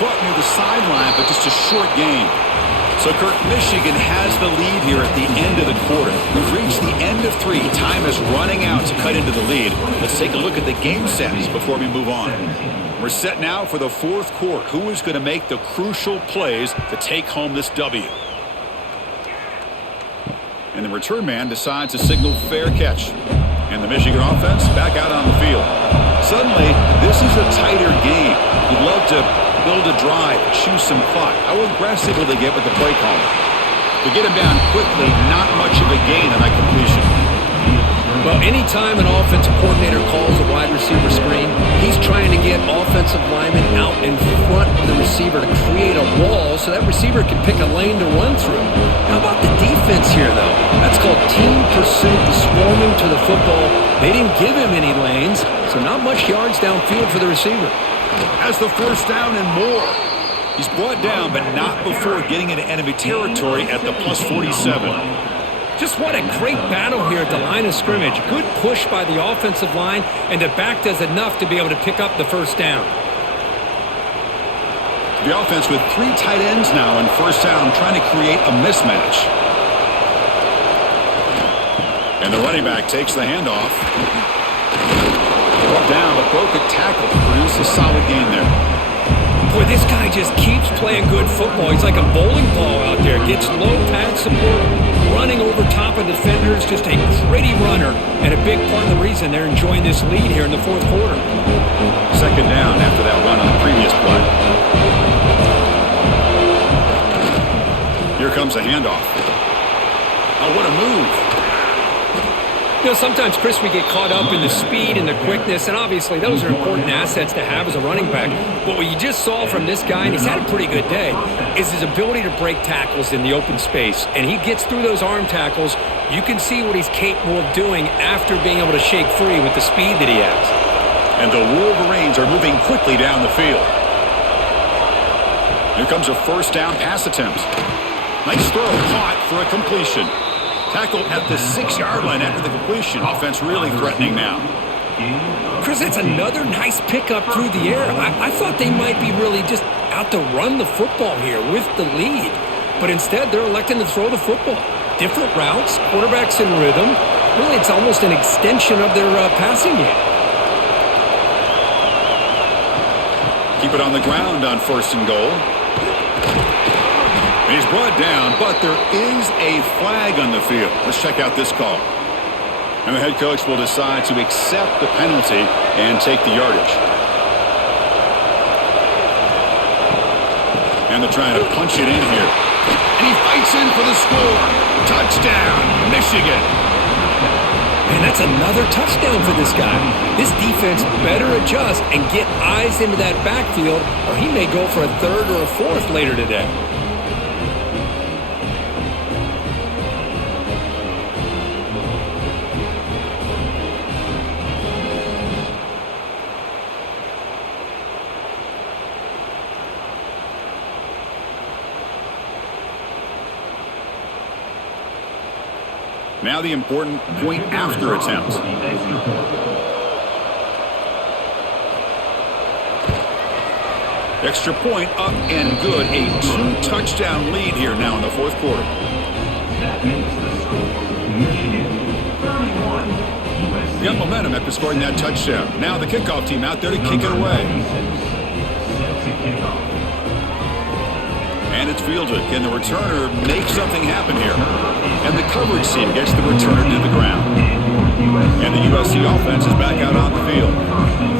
Caught near the sideline, but just a short gain. So, Kurt, Michigan has the lead here at the end of the quarter. We've reached the end of 3. Time is running out to cut into the lead. Let's take a look at the game sets before we move on. We're set now for the fourth quarter. Who is going to make the crucial plays to take home this W? And the return man decides to signal fair catch. And the Michigan offense back out on the field. Suddenly, this is a tighter game. You'd love to build a drive, choose some clock. How aggressive will they get with the play caller? To get him down quickly, not much of a gain on that completion. Well, anytime an offensive coordinator calls a wide receiver screen, he's trying to get offensive linemen out in front of the receiver to create a wall so that receiver can pick a lane to run through. How about the defense here, though? That's called team pursuit, swarming to the football. They didn't give him any lanes, so not much yards downfield for the receiver. Has the first down and more. He's brought down, but not before getting into enemy territory at the plus 47. Just what a great battle here at the line of scrimmage. Good push by the offensive line, and the back does enough to be able to pick up the first down. The offense with 3 tight ends now on first down, trying to create a mismatch. And the running back takes the handoff. Brought down, but broke a tackle to produce a solid gain there. Boy, this guy just keeps playing good football. He's like a bowling ball out there. Gets low pad support, running over top of defenders. Just a gritty runner, and a big part of the reason they're enjoying this lead here in the fourth quarter. Second down after that run on the previous play. Here comes a handoff. Oh, what a move. You know, sometimes, Chris, we get caught up in the speed and the quickness, and obviously those are important assets to have as a running back. But what you just saw from this guy, and he's had a pretty good day, is his ability to break tackles in the open space. And he gets through those arm tackles. You can see what he's capable of doing after being able to shake free with the speed that he has. And the Wolverines are moving quickly down the field. Here comes a first down pass attempt. Nice throw, caught for a completion. Tackled at the 6-yard line after the completion. Offense really threatening now. Chris, that's another nice pickup through the air. I thought they might be really just out to run the football here with the lead. But instead, they're electing to throw the football. Different routes, quarterbacks in rhythm. Really, it's almost an extension of their passing game. Keep it on the ground on first and goal. He's brought down, but there is a flag on the field. Let's check out this call. And the head coach will decide to accept the penalty and take the yardage. And they're trying to punch it in here. And he fights in for the score. Touchdown, Michigan. And that's another touchdown for this guy. This defense better adjust and get eyes into that backfield, or he may go for a third or a fourth later today. Now the important point after attempt. Extra point up and good. A 2-touchdown lead here now in the fourth quarter. That makes the score Michigan 31, got momentum after scoring that touchdown. Now the kickoff team out there to kick it away. And it's fielded. Can the returner make something happen here? And the coverage team gets the returner to the ground. And the USC offense is back out on the field.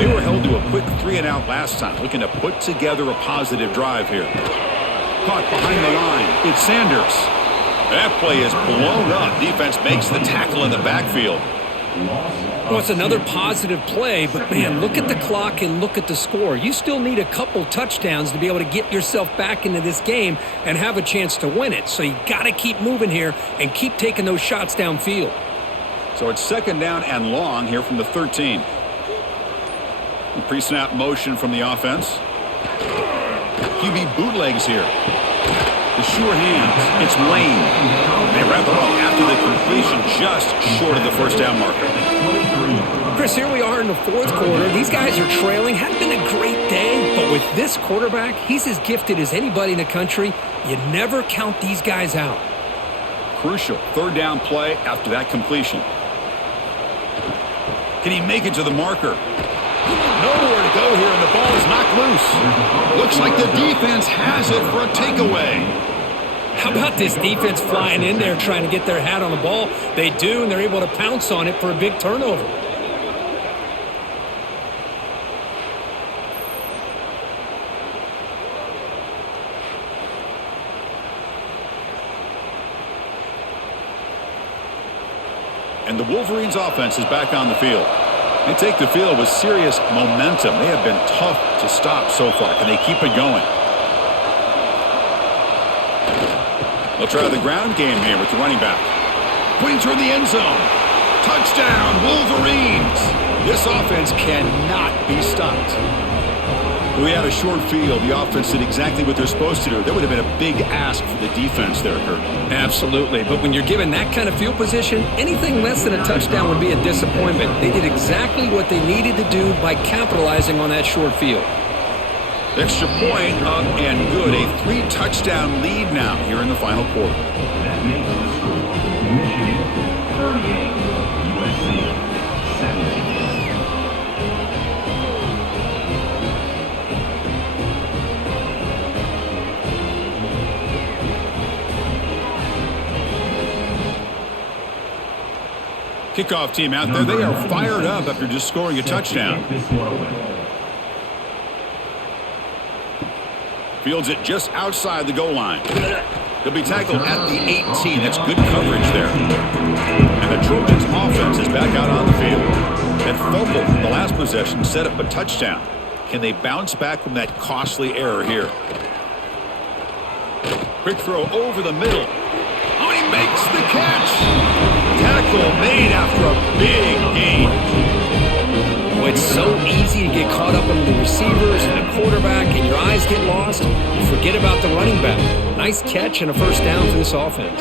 They were held to a quick 3-and-out last time, looking to put together a positive drive here. Caught behind the line. It's Sanders. That play is blown up. Defense makes the tackle in the backfield. Well, it's another positive play, but, man, look at the clock and look at the score. You still need a couple touchdowns to be able to get yourself back into this game and have a chance to win it. So you got to keep moving here and keep taking those shots downfield. So it's 2nd down and long here from the 13. The pre-snap motion from the offense. QB bootlegs here. The sure hands. It's Lane. They wrap it up after the completion just short of the first down marker. Chris, here we are in the 4th quarter. These guys are trailing. Hadn't been a great day, but with this quarterback, he's as gifted as anybody in the country. You never count these guys out. Crucial 3rd down play after that completion. Can he make it to the marker? Nowhere to go here, and the ball is knocked loose. Looks like the defense has it for a takeaway. How about this defense flying in there trying to get their hat on the ball? They do, and they're able to pounce on it for a big turnover. And the Wolverines offense is back on the field. They take the field with serious momentum. They have been tough to stop so far. Can they keep it going? They'll try the ground game here with the running back. Pointer in the end zone. Touchdown, Wolverines. This offense cannot be stopped. We had a short field. The offense did exactly what they're supposed to do. That would have been a big ask for the defense there, Kurt. Absolutely. But when you're given that kind of field position, anything less than a touchdown would be a disappointment. They did exactly what they needed to do by capitalizing on that short field. Extra point up and good. A 3-touchdown lead now here in the final quarter. That makes the score Michigan 38, USC 17. Kickoff team out there. They are fired up after just scoring a touchdown. Fields it just outside the goal line. He'll be tackled at the 18. That's good coverage there. And the Trojans offense is back out on the field. That fumble from the last possession set up a touchdown. Can they bounce back from that costly error here? Quick throw over the middle. Oh, he makes the catch. Tackle made after a big gain. Well, it's so easy to get caught up on the receivers and the quarterback, and your eyes get lost. You forget about the running back. Nice catch and a first down for this offense.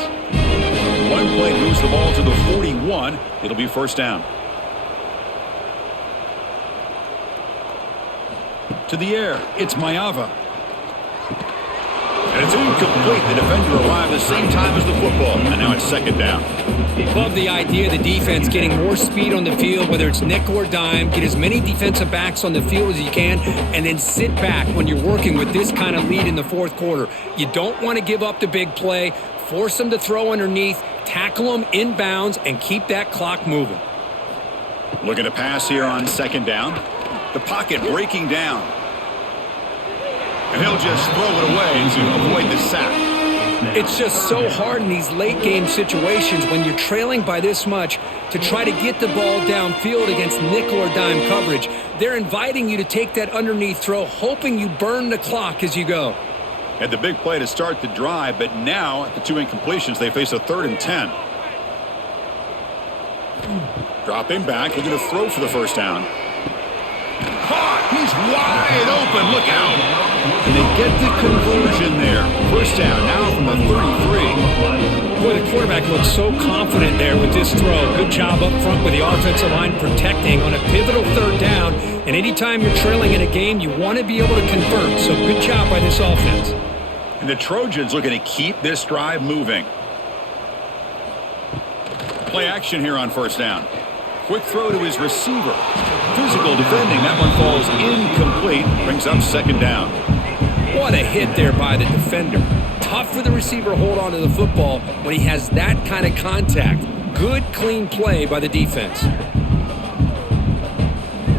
One play moves the ball to the 41. It'll be first down. To the air, it's Mayava. And it's incomplete. The defender arrived the same time as the football. And now it's second down. Love the idea of the defense getting more speed on the field, whether it's nickel or dime. Get as many defensive backs on the field as you can, and then sit back when you're working with this kind of lead in the 4th quarter. You don't want to give up the big play. Force them to throw underneath, tackle them inbounds, and keep that clock moving. Looking to pass here on second down. The pocket breaking down. And he'll just throw it away to avoid the sack. It's just so hard in these late-game situations when you're trailing by this much to try to get the ball downfield against nickel or dime coverage. They're inviting you to take that underneath throw, hoping you burn the clock as you go. Had the big play to start the drive, but now at the 2 incompletions, they face a 3rd and 10. Dropping back, looking to throw for the first down. Caught! He's wide open. Look out! And they get the conversion there. First down now from the 33. Boy, the quarterback looks so confident there with this throw. Good job up front with the offensive line protecting on a pivotal 3rd down. And anytime you're trailing in a game, you want to be able to convert. So good job by this offense. And the Trojans looking to keep this drive moving. Play action here on first down. Quick throw to his receiver. Physical defending. That one falls incomplete. Brings up second down. What a hit there by the defender. Tough for the receiver to hold on to the football when he has that kind of contact. Good, clean play by the defense.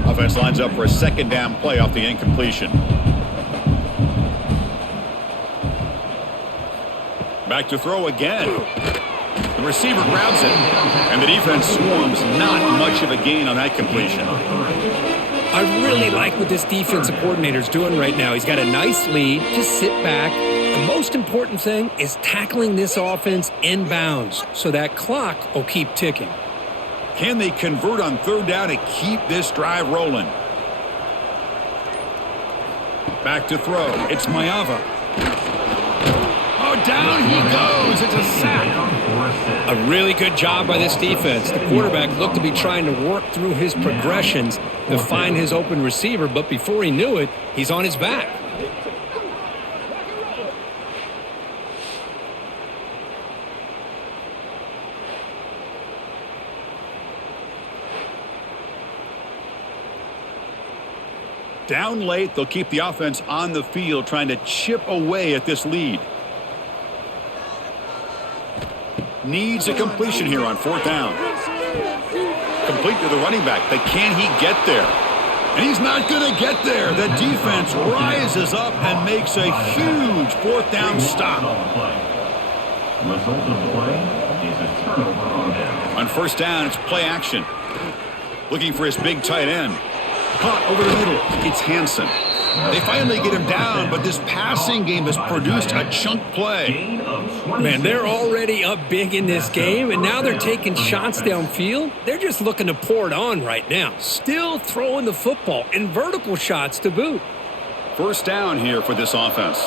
Offense lines up for a second down play off the incompletion. Back to throw again. The receiver grabs it, and the defense swarms. Not much of a gain on that completion. I really like what this defensive coordinator is doing right now. He's got a nice lead. Just sit back. The most important thing is tackling this offense inbounds so that clock will keep ticking. Can they convert on third down to keep this drive rolling? Back to throw. It's Mayava. Oh, down he goes. It's a sack. A really good job by this defense. The quarterback looked to be trying to work through his progressions to find his open receiver, but before he knew it, he's on his back. Down late, they'll keep the offense on the field trying to chip away at this lead. Needs a completion here on fourth down. Complete to the running back, but can he get there? And he's not going to get there. The defense rises up and makes a huge fourth down stop. Result of the play is a turnover on down. On first down, it's play action. Looking for his big tight end. Caught over the middle. It's Hansen. They finally get him down, but this passing game has produced a chunk play. Man, they're already up big in this game, and now they're taking shots downfield. They're just looking to pour it on right now. Still throwing the football and vertical shots to boot. First down here for this offense.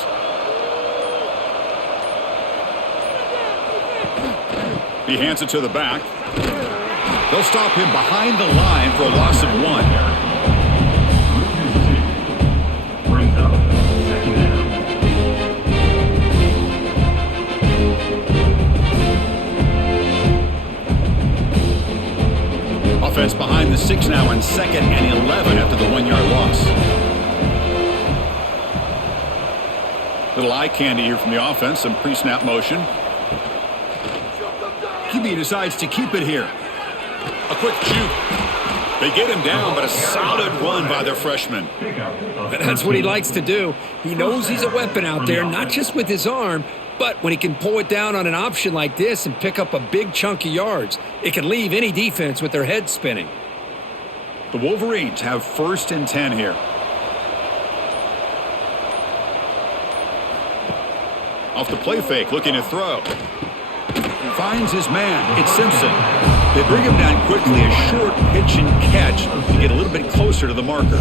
He hands it to the back. They'll stop him behind the line for a loss of 1. Offense behind the 6 now on 2nd and 11 after the 1-yard loss. Little eye candy here from the offense, some pre-snap motion. QB decides to keep it here. A quick juke. They get him down, but a solid run by their freshman. That's what he likes to do. He knows he's a weapon out there, not just with his arm, but when he can pull it down on an option like this and pick up a big chunk of yards, it can leave any defense with their head spinning. The Wolverines have 1st and 10 here. Off the play fake, looking to throw. Finds his man. It's Simpson. They bring him down quickly, a short pitch and catch to get a little bit closer to the marker.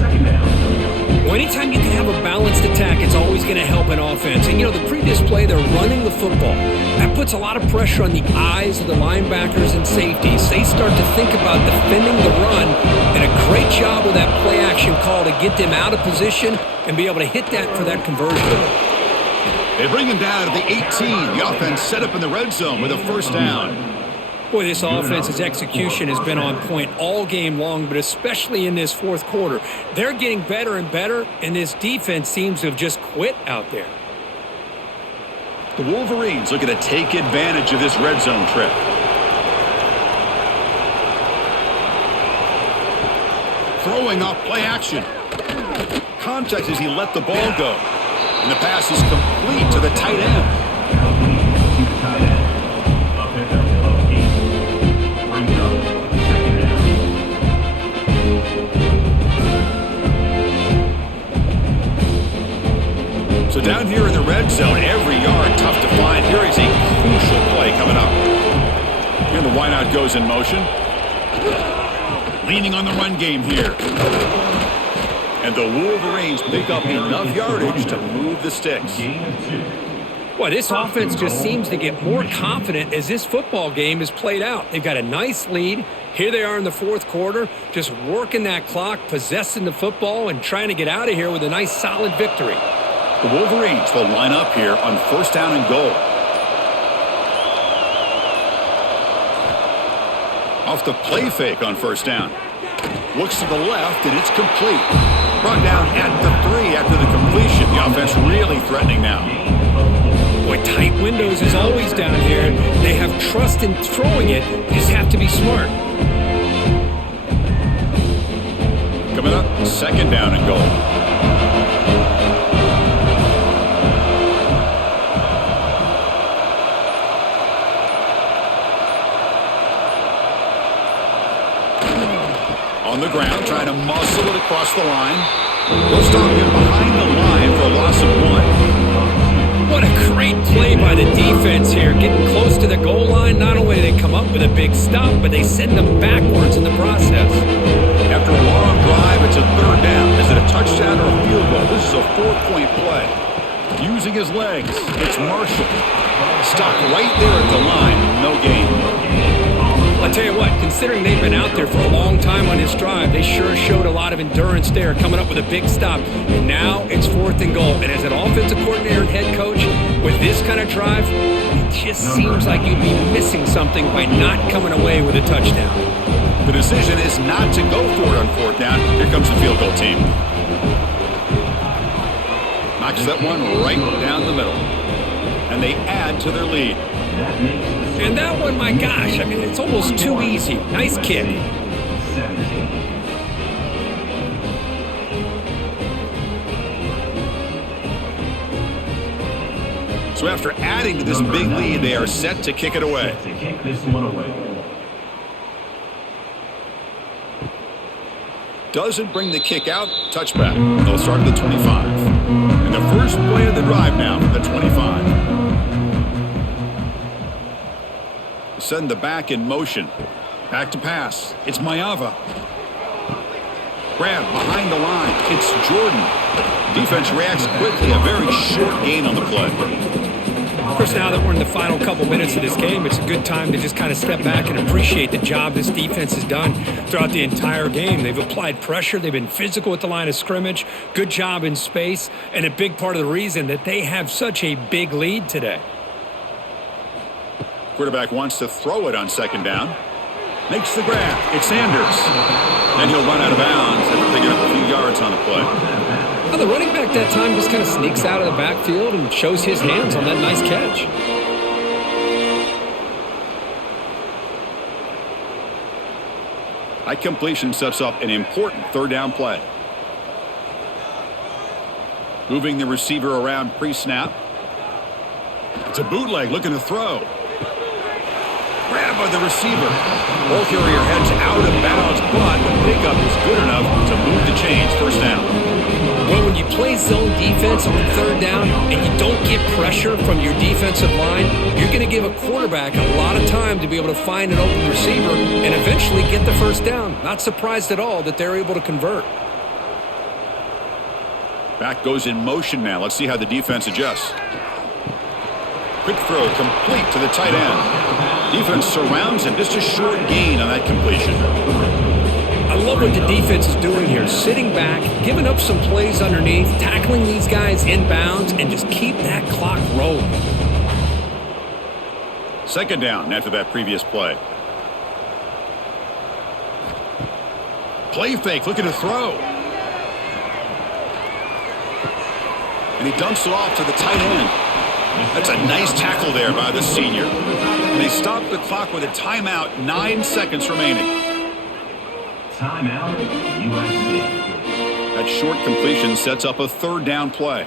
Well, anytime you can have a balanced attack, it's always going to help an offense. And, you know, the previous play, they're running the football. That puts a lot of pressure on the eyes of the linebackers and safeties. They start to think about defending the run, and a great job with that play-action call to get them out of position and be able to hit that for that conversion. They bring him down to the 18. The offense set up in the red zone with a first down. Boy, this offense's execution has been on point all game long, but especially in this fourth quarter. They're getting better and better, and this defense seems to have just quit out there. The Wolverines looking to take advantage of this red zone trip. Throwing off play action. Contact as he let the ball go. And the pass is complete to the tight end. So down here in the red zone, every yard tough to find. Here is a crucial play coming up. And the wideout goes in motion. Leaning on the run game here. And the Wolverines pick up enough yardage to move the sticks. Boy, this offense just seems to get more confident as this football game is played out. They've got a nice lead. Here they are in the fourth quarter, just working that clock, possessing the football, and trying to get out of here with a nice, solid victory. The Wolverines will line up here on first down and goal. Off the play fake on first down. Looks to the left, and it's complete. Brought down at the 3 after the completion. The offense really threatening now. Boy, tight windows is always down here. They have trust in throwing it. You just have to be smart. Coming up, second down and goal. On the ground, trying to muscle it across the line. They'll stop him behind the line for a loss of 1. What a great play by the defense here. Getting close to the goal line, not only do they come up with a big stop, but they send them backwards in the process. After a long drive, it's a third down. Is it a touchdown or a field goal? This is a 4-point play. Using his legs, it's Marshall. Stopped right there at the line. No gain. I'll tell you what, considering they've been out there for a long time on this drive, they sure showed a lot of endurance there, coming up with a big stop. And now it's 4th and goal. And as an offensive coordinator and head coach, with this kind of drive, it just seems like you'd be missing something by not coming away with a touchdown. The decision is not to go for it on 4th down. Here comes the field goal team. Knocks that one right down the middle. And they add to their lead. And that one, my gosh, I mean, it's almost too easy. Nice kick. So after adding to this big lead, they are set to kick it away. To kick this one away. Doesn't bring the kick out. Touchback. They'll start at the 25. And the first play of the drive now from the 25. Send the back in motion. Back to pass. It's Mayava. Grab behind the line. It's Jordan. Defense reacts quickly. A very short gain on the play. Of course, now that we're in the final couple minutes of this game, it's a good time to just kind of step back and appreciate the job this defense has done throughout the entire game. They've applied pressure. They've been physical at the line of scrimmage. Good job in space. And a big part of the reason that they have such a big lead today. Quarterback wants to throw it on second down. Makes the grab. It's Sanders. Then he'll run out of bounds after picking up a few yards on the play. Well, the running back that time just kind of sneaks out of the backfield and shows his hands on that nice catch. High completion sets up an important third down play. Moving the receiver around pre-snap. It's a bootleg looking to throw. Grab by the receiver. Ball carrier heads out of bounds, but the pickup is good enough to move the chains. First down. Well, when you play zone defense on third down and you don't get pressure from your defensive line, you're going to give a quarterback a lot of time to be able to find an open receiver and eventually get the first down. Not surprised at all that they're able to convert. Back goes in motion now. Let's see how the defense adjusts. Quick throw complete to the tight end. Defense surrounds him. Just a short gain on that completion. I love what the defense is doing here. Sitting back, giving up some plays underneath, tackling these guys in bounds, and just keep that clock rolling. Second down after that previous play. Play fake, looking to throw. And he dumps it off to the tight end. That's a nice tackle there by the senior. And they stop the clock with a timeout, 9 seconds remaining. Timeout, USC. That short completion sets up a third down play.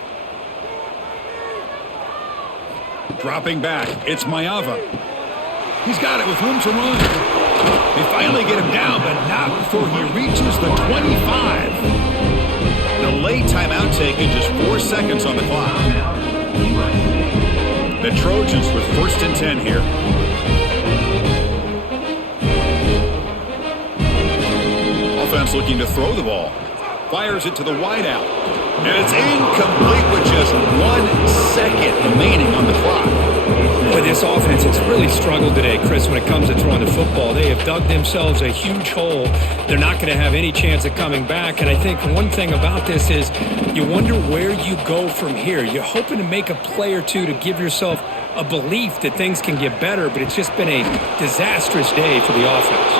Dropping back, it's Mayava. He's got it with room to run. They finally get him down, but not before he reaches the 25. The late timeout taken, just 4 seconds on the clock. The Trojans with 1st and 10 here. Offense looking to throw the ball. Fires it to the wideout. And it's incomplete with just 1 second remaining on the clock. Boy, this offense has really struggled today, Chris, when it comes to throwing the football. They have dug themselves a huge hole. They're not going to have any chance of coming back. And I think one thing about this is you wonder where you go from here. You're hoping to make a play or two to give yourself a belief that things can get better, but it's just been a disastrous day for the offense.